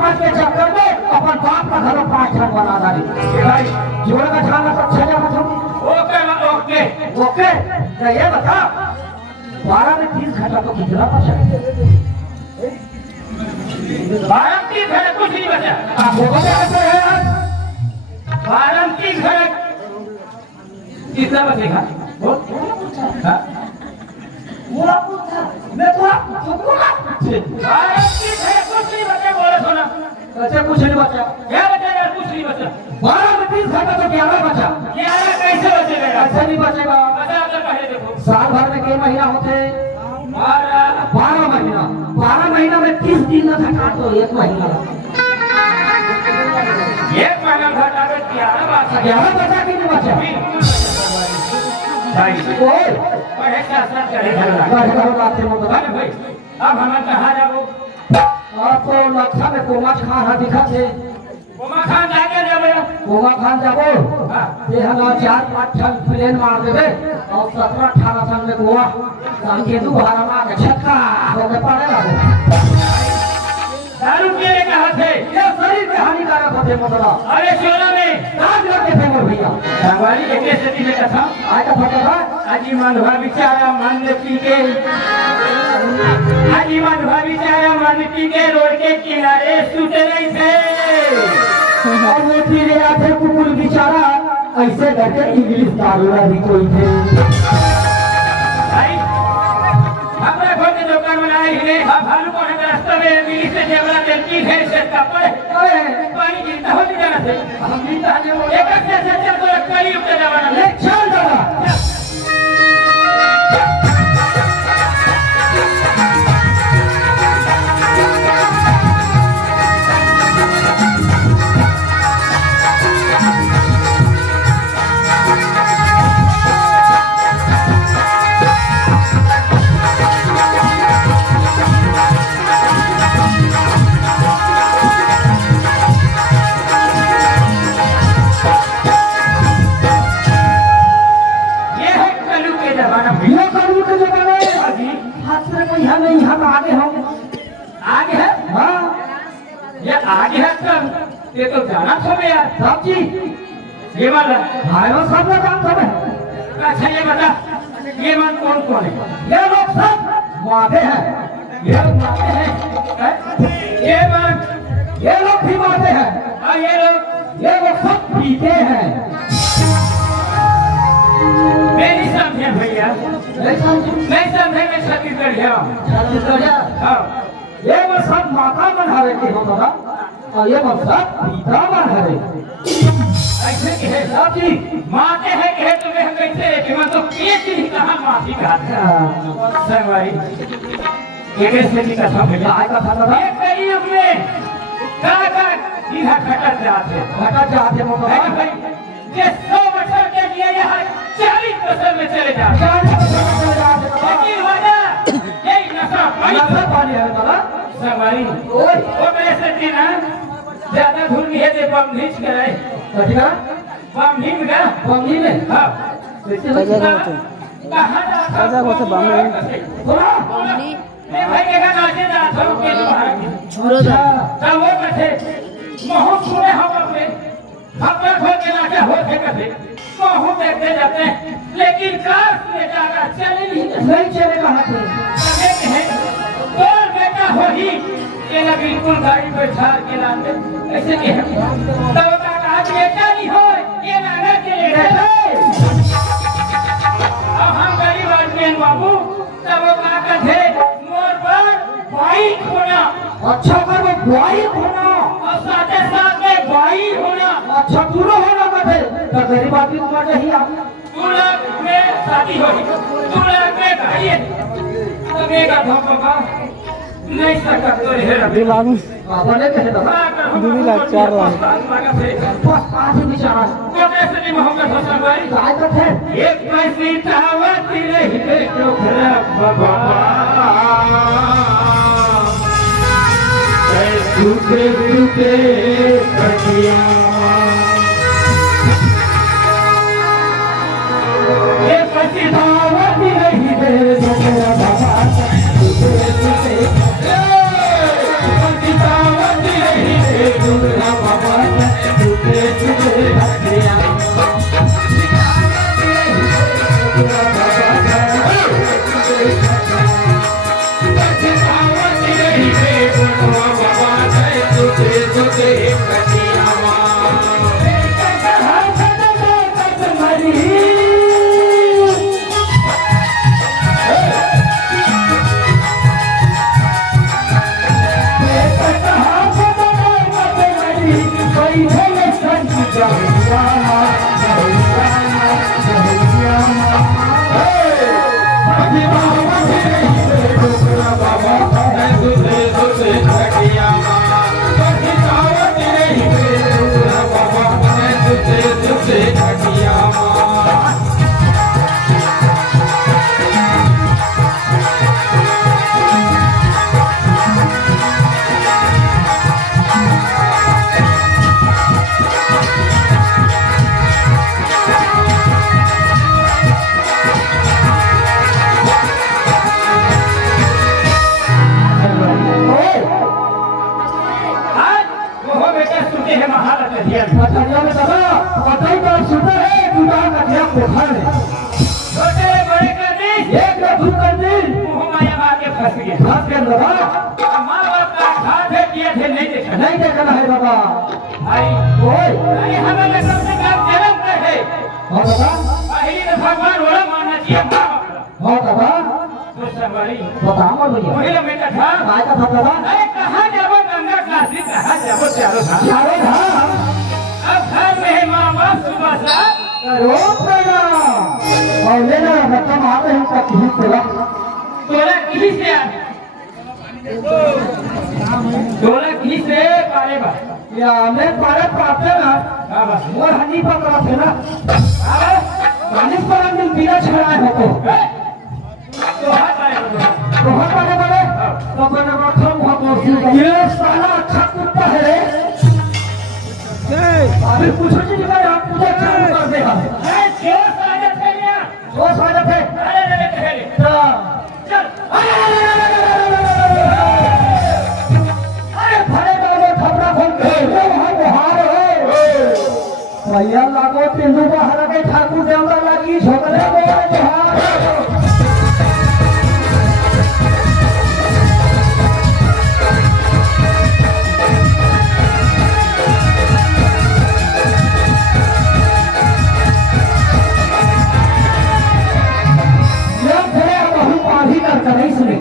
पाँच के चक्कर में अपन बाप का घर 5 छन बना डाली जोड़ का छाना तो 6 जगह ओके ओके ओके तो ये बता 12 में 30 घंटा तो कितना बचा 12 30 घंटे कुछ नहीं बचा। आप लोगों ने ऐसे है यार 12 30 घंटे कितना बचेगा मैं पूरा 12 30 घंटे कुछ नहीं बचे बोले सुना। अच्छा कुछ नहीं बचा क्या बचेगा कुछ नहीं बचा। 12 में 30 घंटा तो 11 बचा 11 कैसे बचेगा। ऐसा नहीं बचेगा बचा तो पहले देखो साल भर में 1 महीना होते 12 महीना 12 महीना में 30 दिन न था तो 1 महीना एक महीना घटा के 11 बचा 11 बचा कि नहीं बचा भाई ओए पढ़े क्या असर करेगा कहो बात से मत अरे भाई अब हम कहाँ जाबो आप तो लक्षा में कोमा खान हा दिखा थे कोमा खान जाके जाबे कोमा खान जाबो ये हम 4-5 ठन प्लेन मार देबे और 17-18 ठन में गोवा हम के दू भाड़ा मार के छक्का हो के पड़ेगा दारू पीने का हाथ है ये शरीर के हानिकारक होते मतलब अरे सोना में काज करके फेमर भैया हमारी एक स्थिति में कथा आज का पता था आजी मानवा बिचारा मन पी के आजी मानवा बिचारा मन पी के रोड के किनारे सुत रहे थे और वो फिर आते कुकुर बेचारा ऐसे करके इंग्लिश दारू भी कोई थे भाई हमारे घर के दुकान में आए हिले भालू को रास्ते में मिली से जेवरा देती है से कपड़े अरे पानी गिरता हो जाना थे हम जीता है वो एक से सच्चा तो कली उठे जमाना में एक चल दादा आगे है हाँ ये आगे है तब ये तो जाना था यार साहब जी ये वाला भाई वो सब लोग काम सब है अच्छा ये बता ये मन कौन कौन है ये लोग सब माथे हैं ये लोग माते हैं ये मन ये लोग भी माथे हैं और ये लोग सब पीते हैं मेरी समझे भैया नहीं समझे मैं समझे मैं छत्तीसगढ़ गया छत्तीसगढ़ हाँ ये वो सब माता मन हरे के हो दादा और ये वो सब पिता मन हरे ऐसे के है साहब जी माते हैं कि तुम्हें हम कैसे कि मैं तो ये चीज कहाँ माफी का संगवारी एक ऐसे की कथा भैया आज का खाता था एक कलयुग में का इधर खटर जाते घटा जाते मोटा भाई ये 100 बच्चों के लिए यहाँ 40 बच्चों में चले जाते लेकिन वजह यही नशा पानी है दादा संगवारी ओए वो मेरे से थी ना ज्यादा धुल है तो बम घींच के रहे कटिका बम घींच गया बंगी में हाँ सजा होते बामने भाई के का नाचे जा सब के छोड़ो दा तब वो कथे मोह सुने हम अपने खबर खो के नाचे होते कथे मोह देखते जाते लेकिन कार में जाकर चले नहीं चले कहां पे है और बेटा होही ये ना बिल्कुल गाड़ी पे छाड़ के लाते ऐसे के तब का आज बेटा नहीं हो ये ना के अब हम गरीब आदमी हैं बाबू तब का कथे मोर पर भाई होना अच्छा कर वो भाई होना और साथ में भाई होना अच्छा पूरा होना कथे तो गरीब आदमी को नहीं आप 2 लाख में शादी होगी 2 लाख में भाई है तब एक बाबा नहीं सकता तो है अभी लागू बाबा ने कहे दादा 2 लाख 4 लाख बस आज ही बिचारा कोटे से नहीं मोहम्मद हसन भाई काय कथे एक पैसी चावत रही तो खरा बाबा झूठे झूठे कटिया ये पैसी चावत रही तो खरा बाबा नहीं देखना है बाबा भाई ओए हमें सबसे जन्म है हाँ बाबा भगवान वाला मानना चाहिए हाँ बाबा तो सवारी बताओ भैया वही बेटा था काय का था बाबा अरे कहाँ जाबो गंगा काशी कहाँ जाबो चारों धाम चारों धाम अब घर में है माँ बाप सुबह सा रोज प्रणाम और लेना रकम आते हैं का किसी तेरा तोरा किसी से तोरा किसी से पारे बा या मैं पारे पाते ना हाँ बा मोर हनी पकड़ा थे ना हाँ पानी पर हम बिना छड़ाए होते तो हाथ आए तो हम पारे बड़े तो मैंने रखम हो तो ये साला अच्छा कुत्ता है रे अभी पूछो जी कि आप मुझे काम कर दे अरे जो साजत है यार वो साजा थे अरे चल अरे भरे बाबू खबरा खोल के हम हार हो भैया लागो तेंदु बाहर के ठाकुर देवता लगी झोकले बोले जोहार नहीं सुने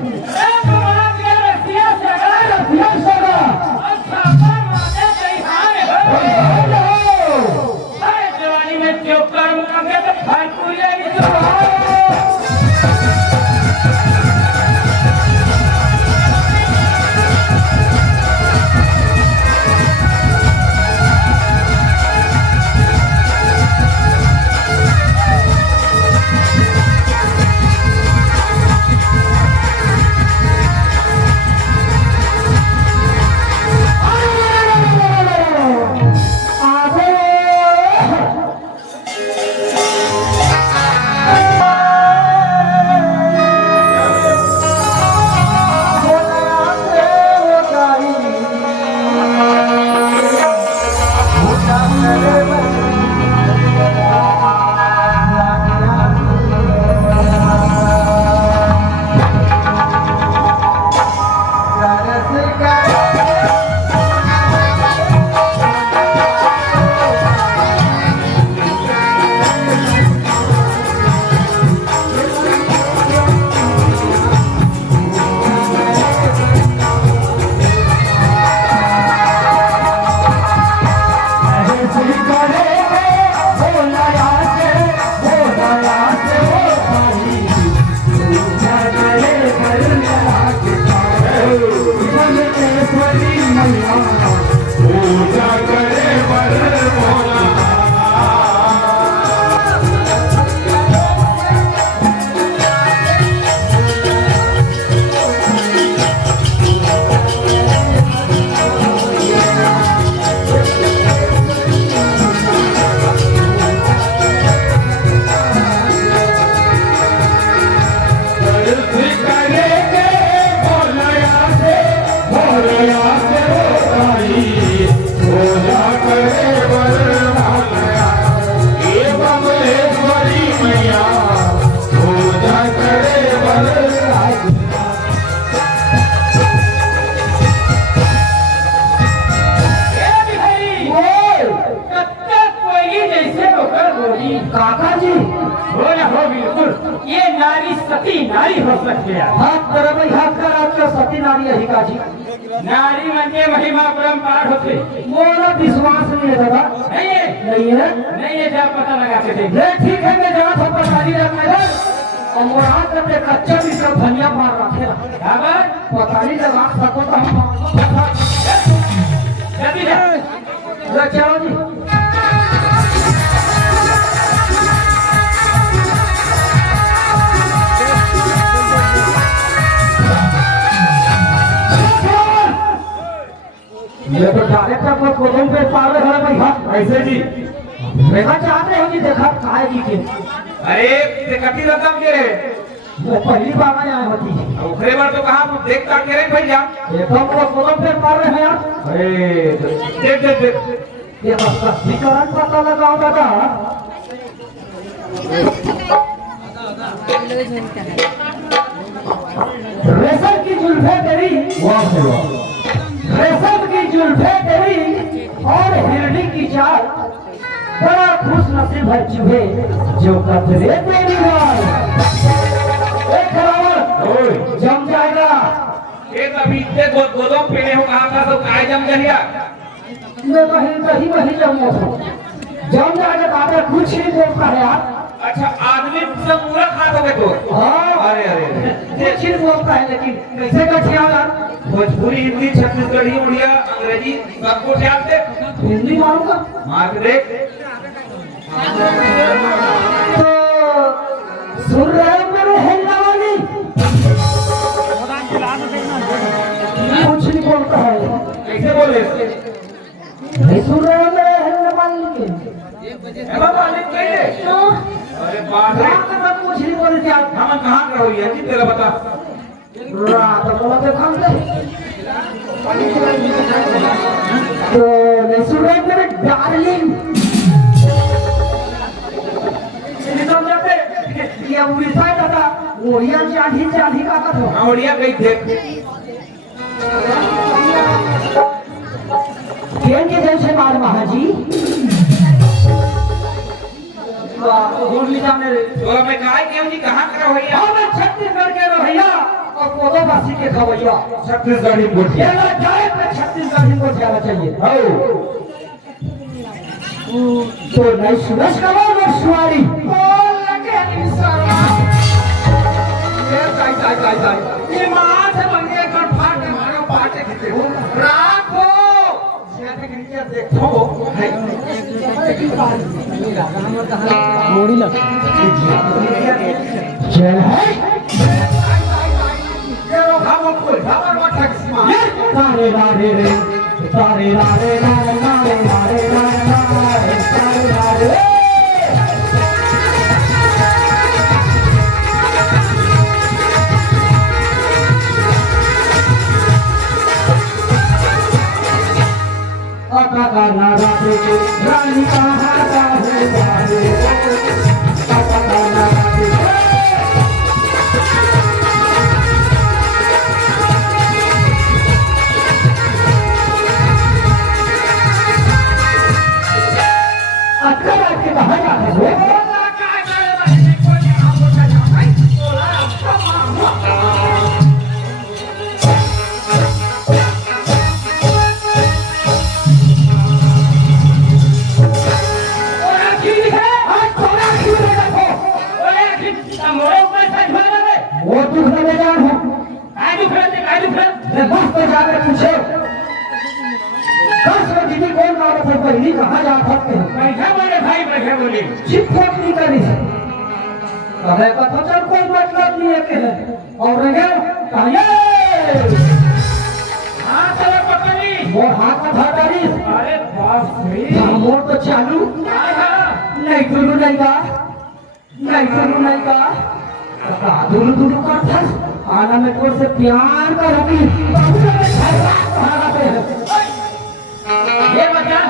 जवानी में जो कर्म मांगे तो फल पूरी सकते हैं हाथ करे भाई हाथ कर आपके सती नारी यही काजी नारी मन के महिमा परम्पार होते मोरा विश्वास नहीं है दादा नहीं है नहीं है जा पता लगाते थे ये ठीक है मैं जरा थप्पड़ खाली रखना है और मोरा करते कच्चा भी सब धनिया मार रखे खबर पता नहीं लगा सको तो हम जल्दी जा ले चलो जी ये तो डायरेक्ट आपको कोलम पे पार है भाई हां ऐसे जी देखा चाहते हो कि देखा काहे की के अरे ते कटी रकम के रे वो पहली बार आया होती ओखरे बार तो कहां देखता के रे भैया एकदम वो कोलम पे पार है यार अरे देख ये बस विकरण पता लगाओ दादा रेशम की जुल्फे तेरी वाह वाह रेशम की जुल्फे तेरी और हिरनी की चाल बड़ा खुश नसीब है चूहे जो कतरे तेरी वाल एक खराबर जम जाएगा ये तभी ते गोदम पहने हो कहां था तो काय जम गया मैं वही जमूंगा जम जाएगा दादा कुछ नहीं बोलता है यार अच्छा आदमी सब पूरा खा दोगे तो हाँ अरे अरे कुछ नहीं बोलता है लेकिन कैसे कठिया यार भोजपुरी हिंदी छत्तीसगढ़ी उड़िया अंग्रेजी सबको जानते हिंदी मारूंगा मार के देख तो सुन रहे हो मेरे हिलने वाली कुछ नहीं बोलता है कैसे बोले नहीं सुन रहे हो मेरे हिलने वाली ए बाबा ने कहे अरे बाप रे कुछ नहीं बोलते आप हम कहां का हो ये जी तेरा बता रात बोला तो हम तो नहीं सुन रहे मेरे डार्लिंग निकल जाते ये उड़ीसा का था ओडिया चाही का था हां ओडिया कहीं देख के जैसे मार महाजी जाने रे तो मैं कहा कि जी कहां का भैया हम छत्तीसगढ़ के भैया और कोदोबासी के खवैया छत्तीसगढ़ी बोलिए ये जाए पे छत्तीसगढ़ी को जाना चाहिए तो नहीं सुरेश का बोल सुवारी बोल लगे ये मां से बंगे कर फाट मारो पाटे खींचे हो राखो देखो मोड़ी लग चल है तारे रारे रे तारे रारे रारे रारे रारे रारे तारे रारे का नारा के रानी का हाथा है बारे का नारा के अक्का के कहा जाता है वो दुख न ले जान हो काय दुख बस तो जाके पूछे कस में दीदी कौन औरत है पहली कहाँ जा सकते हैं बैठे बोले भाई बैठे बोले चिप फोट नहीं करी कहे पता चल कोई मतलब नहीं है के और रहे कहिए हां चलो पकड़ी वो हाथ में था डाली अरे बाप रे मोर तो चालू नहीं दुरू नहीं का दुरू दुरू करता आना में कोई से प्यार का रखी ये बता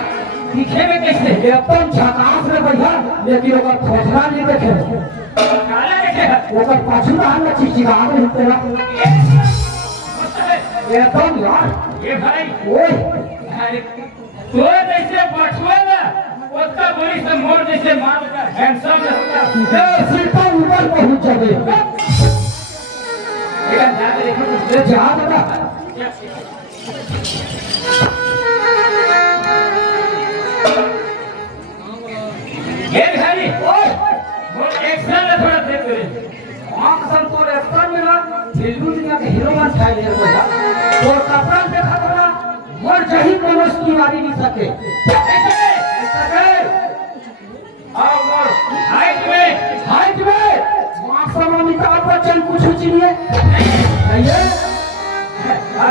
दिखे में कैसे ये अपन झकास में भैया लेकिन ओकर खोजना नहीं देखे काला देखे ओकर पाछू दान में चिचिगा रहे तेरा एकदम यार ये भाई ओए अरे तो जैसे बचुए ना उसका बड़ी से मोर जैसे मार का हैंडसम होता ये सिर्फ ऊपर पहुंच जाए लेकिन जाके देखो तो ये जा दादा ये भिखारी ओए वो एक्शन में थोड़ा देख ले वहाँ कसम तो रेस्टोरेंट में ना फिल्म दुनिया के हीरो बन छाए ले रहा है और कपड़ा देखा तो ना मर जही मनोज की वारी नहीं सके आओ हाइट में वहाँ सब अमिताभ बच्चन कुछ चिनिए नहीं है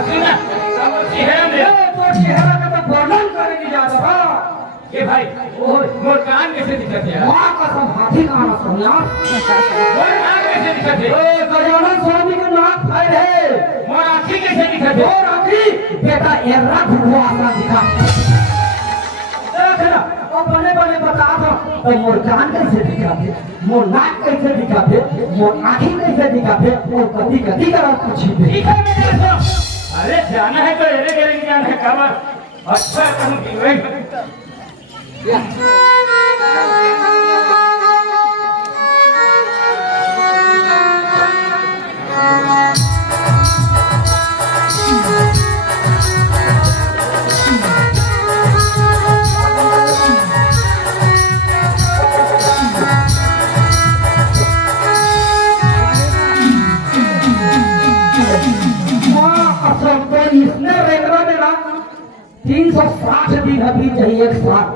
सुना सब चेहरा में तो चेहरा का तो वर्णन करे नहीं जाता था ये भाई ओए मोर कान कैसे दिखत है वहाँ कसम हाथी का आना सुनिया मोर कान कैसे दिखत है ए गजानन स्वामी के नाक फाइल है मोर आँखें कैसे दिखत है और आखिरी बेटा एर्रा घुघुआ आसा दिखा देख ना वो बने बने बता दो तो मोर कान कैसे दिखाते मोर नाक कैसे दिखाते मोर आँखें कैसे दिखाते और कभी कभी करा पूछी दे ठीक है मेरे दोस्त अरे जाना है तो एरे करेंगे जाना है काबर अच्छा कहूँ कि वही इसने रेगरा में ना 360 दिन अभी चाहिए एक साथ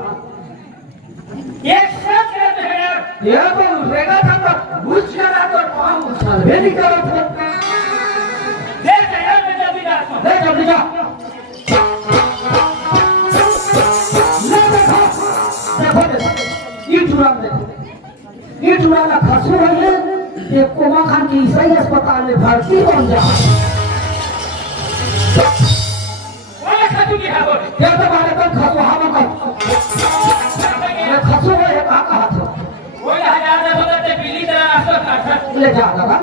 एक साथ रहते हैं यार ये तो रेगा था तो घुस गया तो पाँव उछल भी नहीं करो थे देख यार मैं जल्दी जाता हूँ ले जल्दी जा ले देखो ये चुरान देखो ये चुरान खसू है ये कोमा खान की ईसाई अस्पताल में भर्ती बन जा वो खातू की है वो ये तो बारे में खसू हम ये खसू है कहाँ था वो यहाँ जाना होता है बिल्ली तरह रास्ता काटा ले जा दादा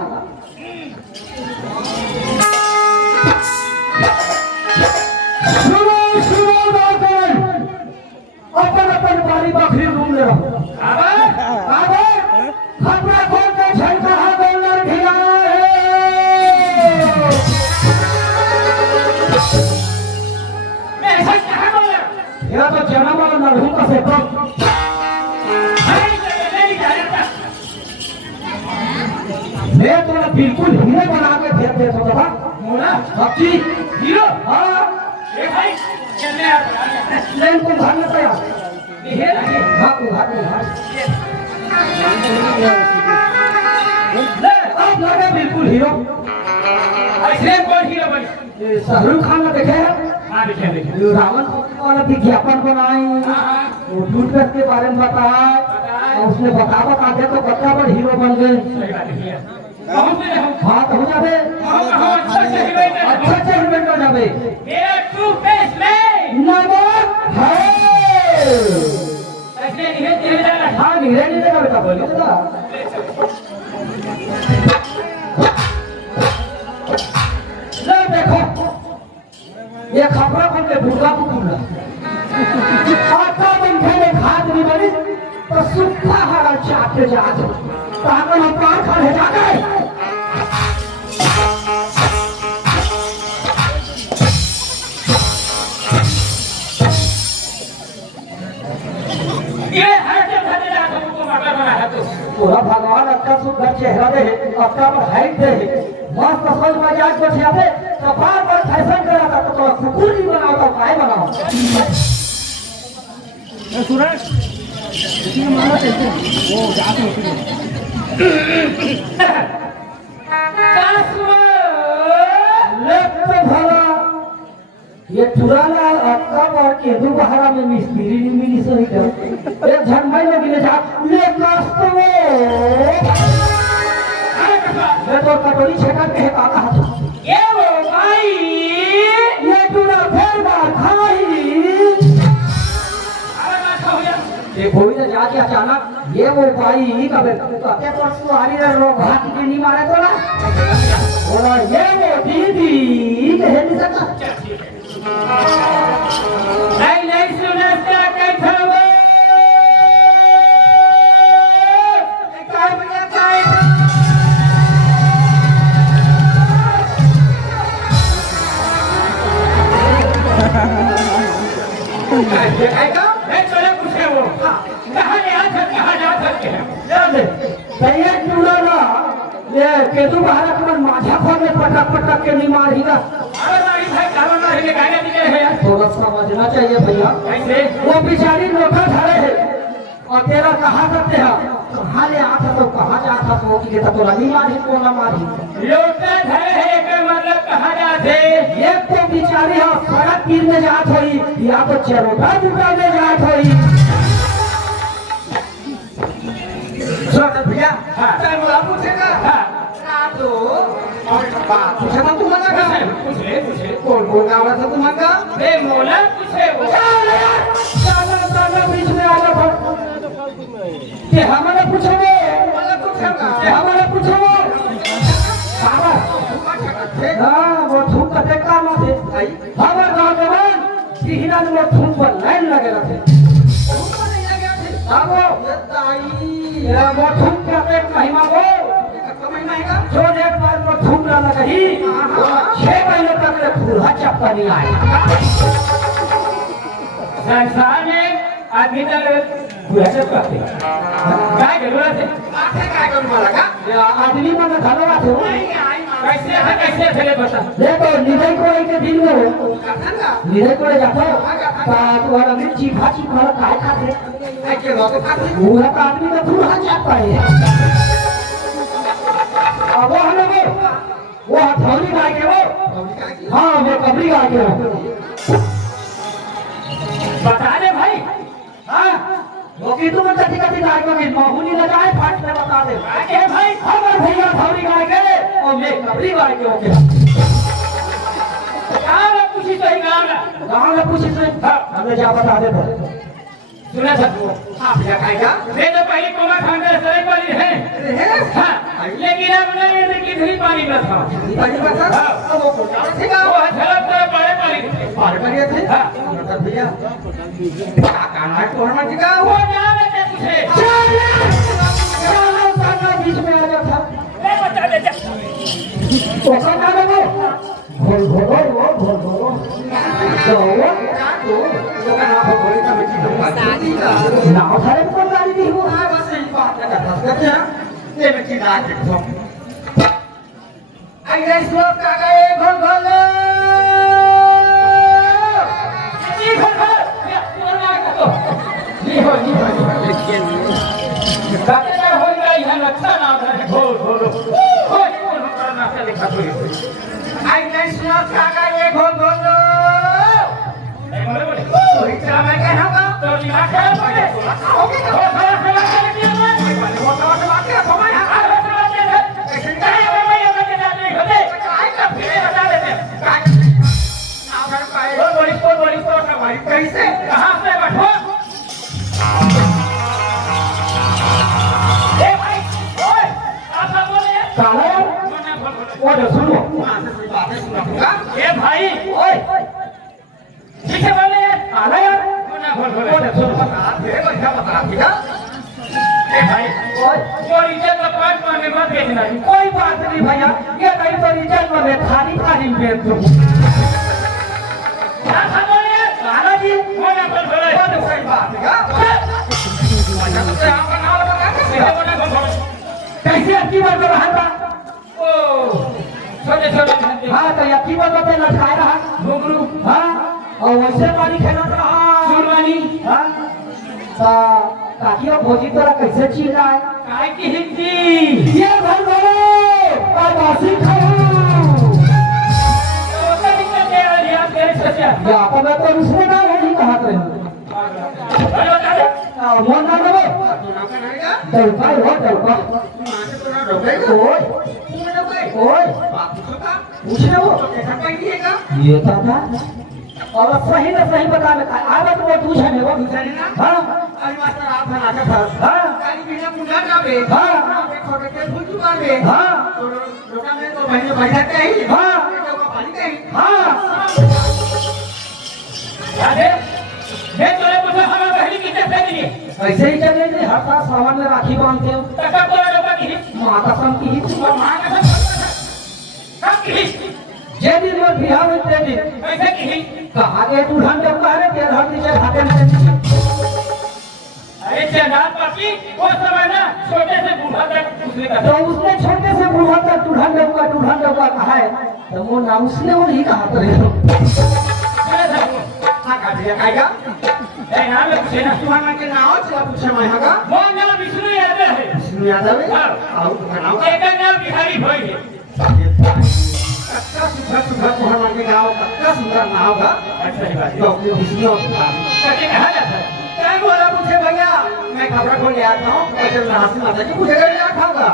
सुनो बाबा अपन अपन बारी बकरी रूम ले रहो बाबा हमरा को के झंडा हा डॉलर खिला मैं ऐसा कहाँ बोला ये तो जन्म वाला नरहू का से कम मैं तो बिल्कुल हीरे बना के भेज देता था मोना सच्ची हीरो हाँ ये भाई चलने आ लेन को घर में तैयार ये लगे हाँ को घर में ले अब लगे बिल्कुल हीरो ऐसे कौन हीरो बनी ये शाहरुख खान ने देखे हैं हाँ देखे देखे ये रावण वाला विज्ञापन बनाए हाँ वो टूटकर के बारे में बताए और उसने बता के तो बच्चा पर हीरो बन गए सही बात है कौन से हो हाँ तो हो जावे हाँ अच्छा से हीरो अच्छा अच्छा हीरो हो जावे मेरा टू फेस में नमक है ऐसे धीरे धीरे जाना हाँ नीरे नीरे का बेटा बोलिए ना ले देखो ये खपरा खोल के भूखा को पूरा आता दिन खेले खाद नहीं बनी तो सूखा हरा चाटे जाते ताकन हम पार खड़े जाते ये हर जगह दे रहा था तुमको मरना बना है तो पूरा भगवान अच्छा सुंदर चेहरा दे अच्छा पर हाइट दे मस्त सोच मजाक को छियाते तो बार बार फैशन करा था तो कुकुर नहीं बनाओ तो काय बनाओ ये चुराना अक्का और केदू बहारा में मिस्त्री नहीं मिली सही कर ये झंडा लोग ले जा ले कास्तो मैं तो कटोरी छका के काका हाथ ये वो भाई ये चुरा फिर बार खाई अरे बात हो गया ये कोई ने जाके अचानक ये वो भाई कबे कहते परसों आ रही है लोग हाथ की नहीं मारे तो ना बोला ये वो दीदी कहे नहीं सकता नहीं नहीं सुनता कैसे वो काय बजा काय देखाएगा मैं चले पूछे वो कहाँ ले आ सकते कहाँ जा सकते हैं याद है तैयार क्यों ना ये केतु भारत में माझा फोन में पटक पटक के नहीं मारेगा अरे भाई भाई कारों ना हिले गाने दिखे हैं यार थोड़ा समझना चाहिए भैया कैसे वो बेचारी लोटा धरे है और तेरा कहाँ करते हैं कहाँ ले आता तो कहाँ जाता तो कि तो नहीं मारी तो ना मारी लोटा धरे है के मतलब कहाँ जाते एक तो बेचारी है सड़क तीर में जात होई या तो चरोटा जुटा में जात होई भैया चल बोला पूछेगा तो और बात पूछेगा तू मना का पूछे कौन कौन गावड़ा था तू मना बे मोला पूछे वो साला बीच में आ जा कि हमारे पूछोगे हमारे पूछोगे साला हाँ वो थूक का देखा मत है हमारे गाँव जवान हिना ने वो थूक पर लाइन लगे रखे वो थूक का एक महिमा वो जो एक बार वो थूक डाला कहीं 6 महीने तक ये फूला चप्पा नहीं आया संसार में आदमी तक पूरा चप्पा थे काय जरूरत है काय करूं वाला का आदमी मन धन्यवाद हो कैसे चले बता देखो निधय कोड़े के दिन में निधय कोड़े जाता तुम्हारा में चीखा चीखा काय खाते पूरा आदमी का फूला चप्पा है वो हमें वो हथौड़ी गाय के वो हाँ वो कबरी गाय के वो बता दे भाई हाँ वो की तुम कथी कथी गाय को महूनी लगाए फाट में बता दे आगे भाई हमारे भैया हथौड़ी गाय के और मैं कबरी गाय के होके कहाँ में पूछी तो ही गाँव में पूछी से हमें जा बता दे सुना सकते आप क्या कहेगा ये तो पहले कोमा खानदार सड़क वाली है हाँ लेकिन अब नहीं है कि धरी पानी में था वो झलक तो बड़े पानी थे हाँ भैया काना कोरमा जी का वो नाम है तुझे बीच में आ जाता ले बता दे जा तो कहना है वो घोल घोलो तो नाव सारे को गाड़ी दी हो बस यही बात है करते हैं ये में की रात है सब आई गए श्लोक का गए घोल घोल ये घोल घोल ये पूरा का तो ये हो काटे का हो गई है अच्छा नाम है घोल घोल कोई कौन करना से लिखा तो आई गए श्लोक का गए घोल घोल कोई चला मैं कहना का तो लिखा के पड़े हो गया हो थोड़ा थोड़ा के दिया मैं वो थोड़ा थोड़ा के तो मैं आ रहा हूं कैसे नहीं मैं ये नहीं होते काय का फिर बता देते नाम कर पाए बोली तो का भाई कैसे कहां से बैठो ए भाई ओए आप बोले काला वो सुनो ए भाई ओए पीछे बोले काला यार वो सुनो बता ठीक है ए भाई ओए वो इज्जत का पाठ मारने मत देखना कोई बात नहीं भैया ये नहीं तो रिजल्ट में खाली खाली बेच दो क्या बोले काला जी वो ना बोले वो तो सही बात है कैसे अच्छी बात रहा था छोटे छोटे हाँ तो अच्छी बात पे लटकाए रहा घुंगरू हाँ और वैसे पानी खेला रहा सुरवानी हाँ काकिया भोजी तोरा कैसे चीज रहा है काय की हिंदी ये भर बोलो और बासी खाओ तो दिक्कत है यार तेरे सच्चा या तो मैं तो उसने ना नहीं कहा था हेलो दादा मोन ना लो दलपा हो दलपा ओए ओए पूछ लो ये था और सही ना सही बता में आवे तो वो पूछे ने वो हां आज मास्टर आप बना के था हां काली बिना मुंडा जावे हां छोटे के भूजू मारे हां लोका में तो बहने बैठाते हैं हां लोका पानी दे हां अरे मैं तोरे मुझे हमारे बहनी किसे फेंकनी ऐसे ही चले थे हर साल सावन में राखी बांधते हो तका तोरे लोका की माता सम की और मां का सब की जे जे दिन मोर बिहाव होई ते दिन कैसे की कहा के तू ढंग जब कह रे तेरे हाथ नीचे भागे नीचे अरे जनाब पापी वो समय ना छोटे से बूढ़ा तक उसने तो कहा उसने छोटे से बूढ़ा तक तू ढंग का कहा है तो वो ना उसने वो नहीं कहा तो हाँ का दिया काएगा ए नाम में पूछे ना तुम्हारा के नाम चला पूछे मैं हां वो नाम विष्णु यादव है विष्णु यादव है हाँ। आओ तुम्हारा नाम एक नाम बिहारी भाई है कक्का सुधर तुम्हारा के गांव कक्का सुधर ना होगा अच्छा ही बात है तो विष्णु कटे कहा जाता है क्या बोला मुझे भैया मैं कपड़ा खोल ले आता हूं तो चल रहा हूं माता की मुझे घर ले खाऊंगा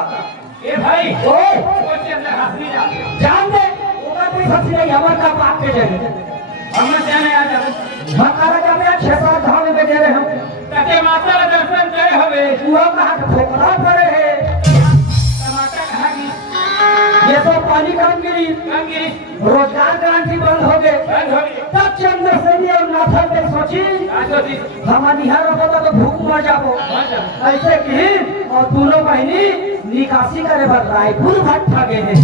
ए भाई ओए वो के अंदर हाथ नहीं डाल जान दे ओका कोई सच्ची नहीं हमारा का बाप के जगह हम जाने आ जाओ हमारा का मैं 6-7 धाम में दे रहे हम कटे माता का दर्शन करे हवे वो कहा ठोकरा पड़े है टमाटर कहा की ये तो पानी कामगिरी कामगिरी रोजगार गारंटी बंद हो गए बंद हो गई तब चंद्रसेनी और नाथन ने सोची आजोदी हमारी निहार होता तो भूख मर जाबो ऐसे की और दोनों बहनी निकासी करे बर रायपुर भट्टा गए हैं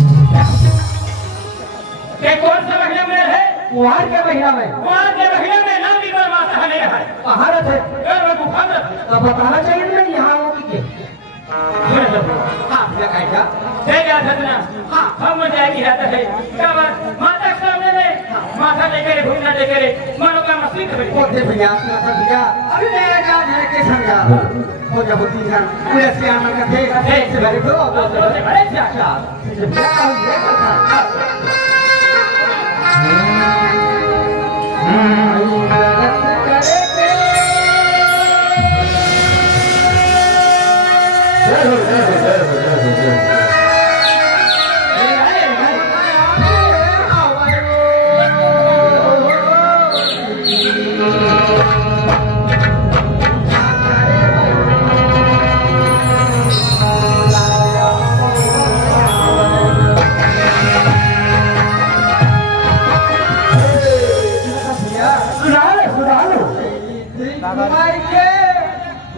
के कौन सा महीना में है कुहार के महीना में वहां के महीने में नाम भी माता हने है कहाँ रहते घर में गुफा में तो बताना चाहिए ना यहाँ हो कि हाँ क्या कहेगा जय गाधना हाँ हम जाएगी रहता है क्या बात माता के सामने में माथा लेकर घूमना लेकर मानो का मस्ती कर बोलते भैया भैया अभी नया जान है के संगा हो जब 3 जन पूरे से आना का थे से भरे तो से बड़े से आशा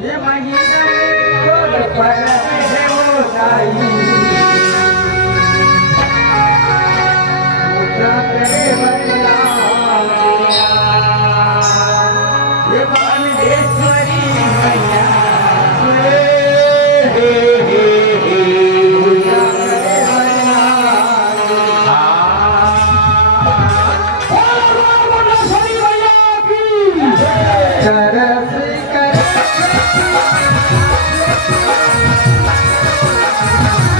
ये महीने में पैसे हो जाई ये बानेश्वरी मैया Thank you.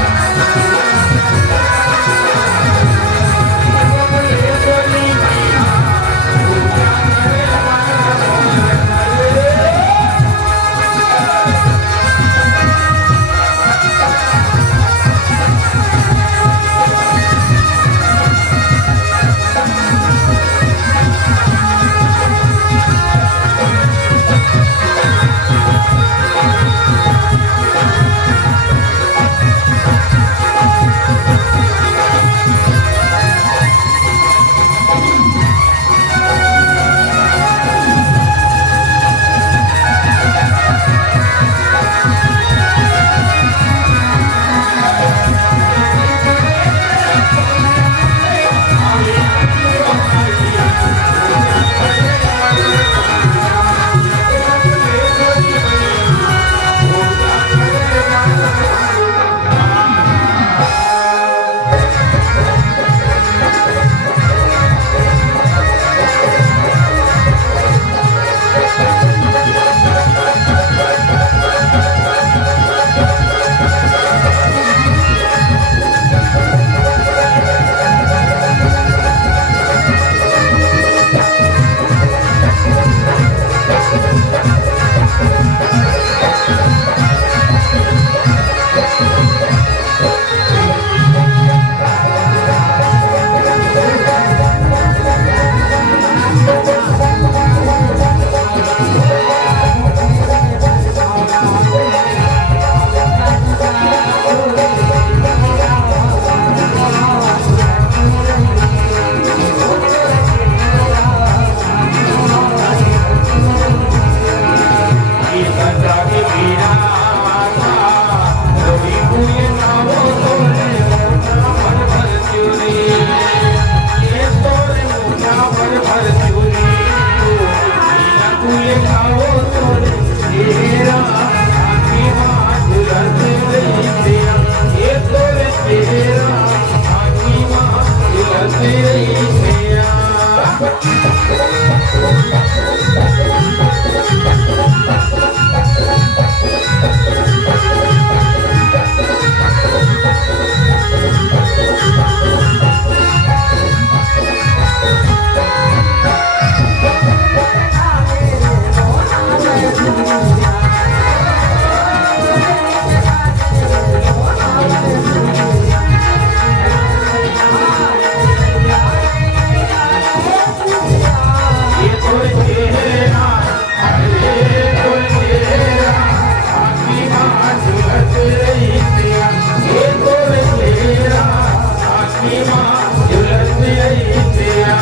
मैया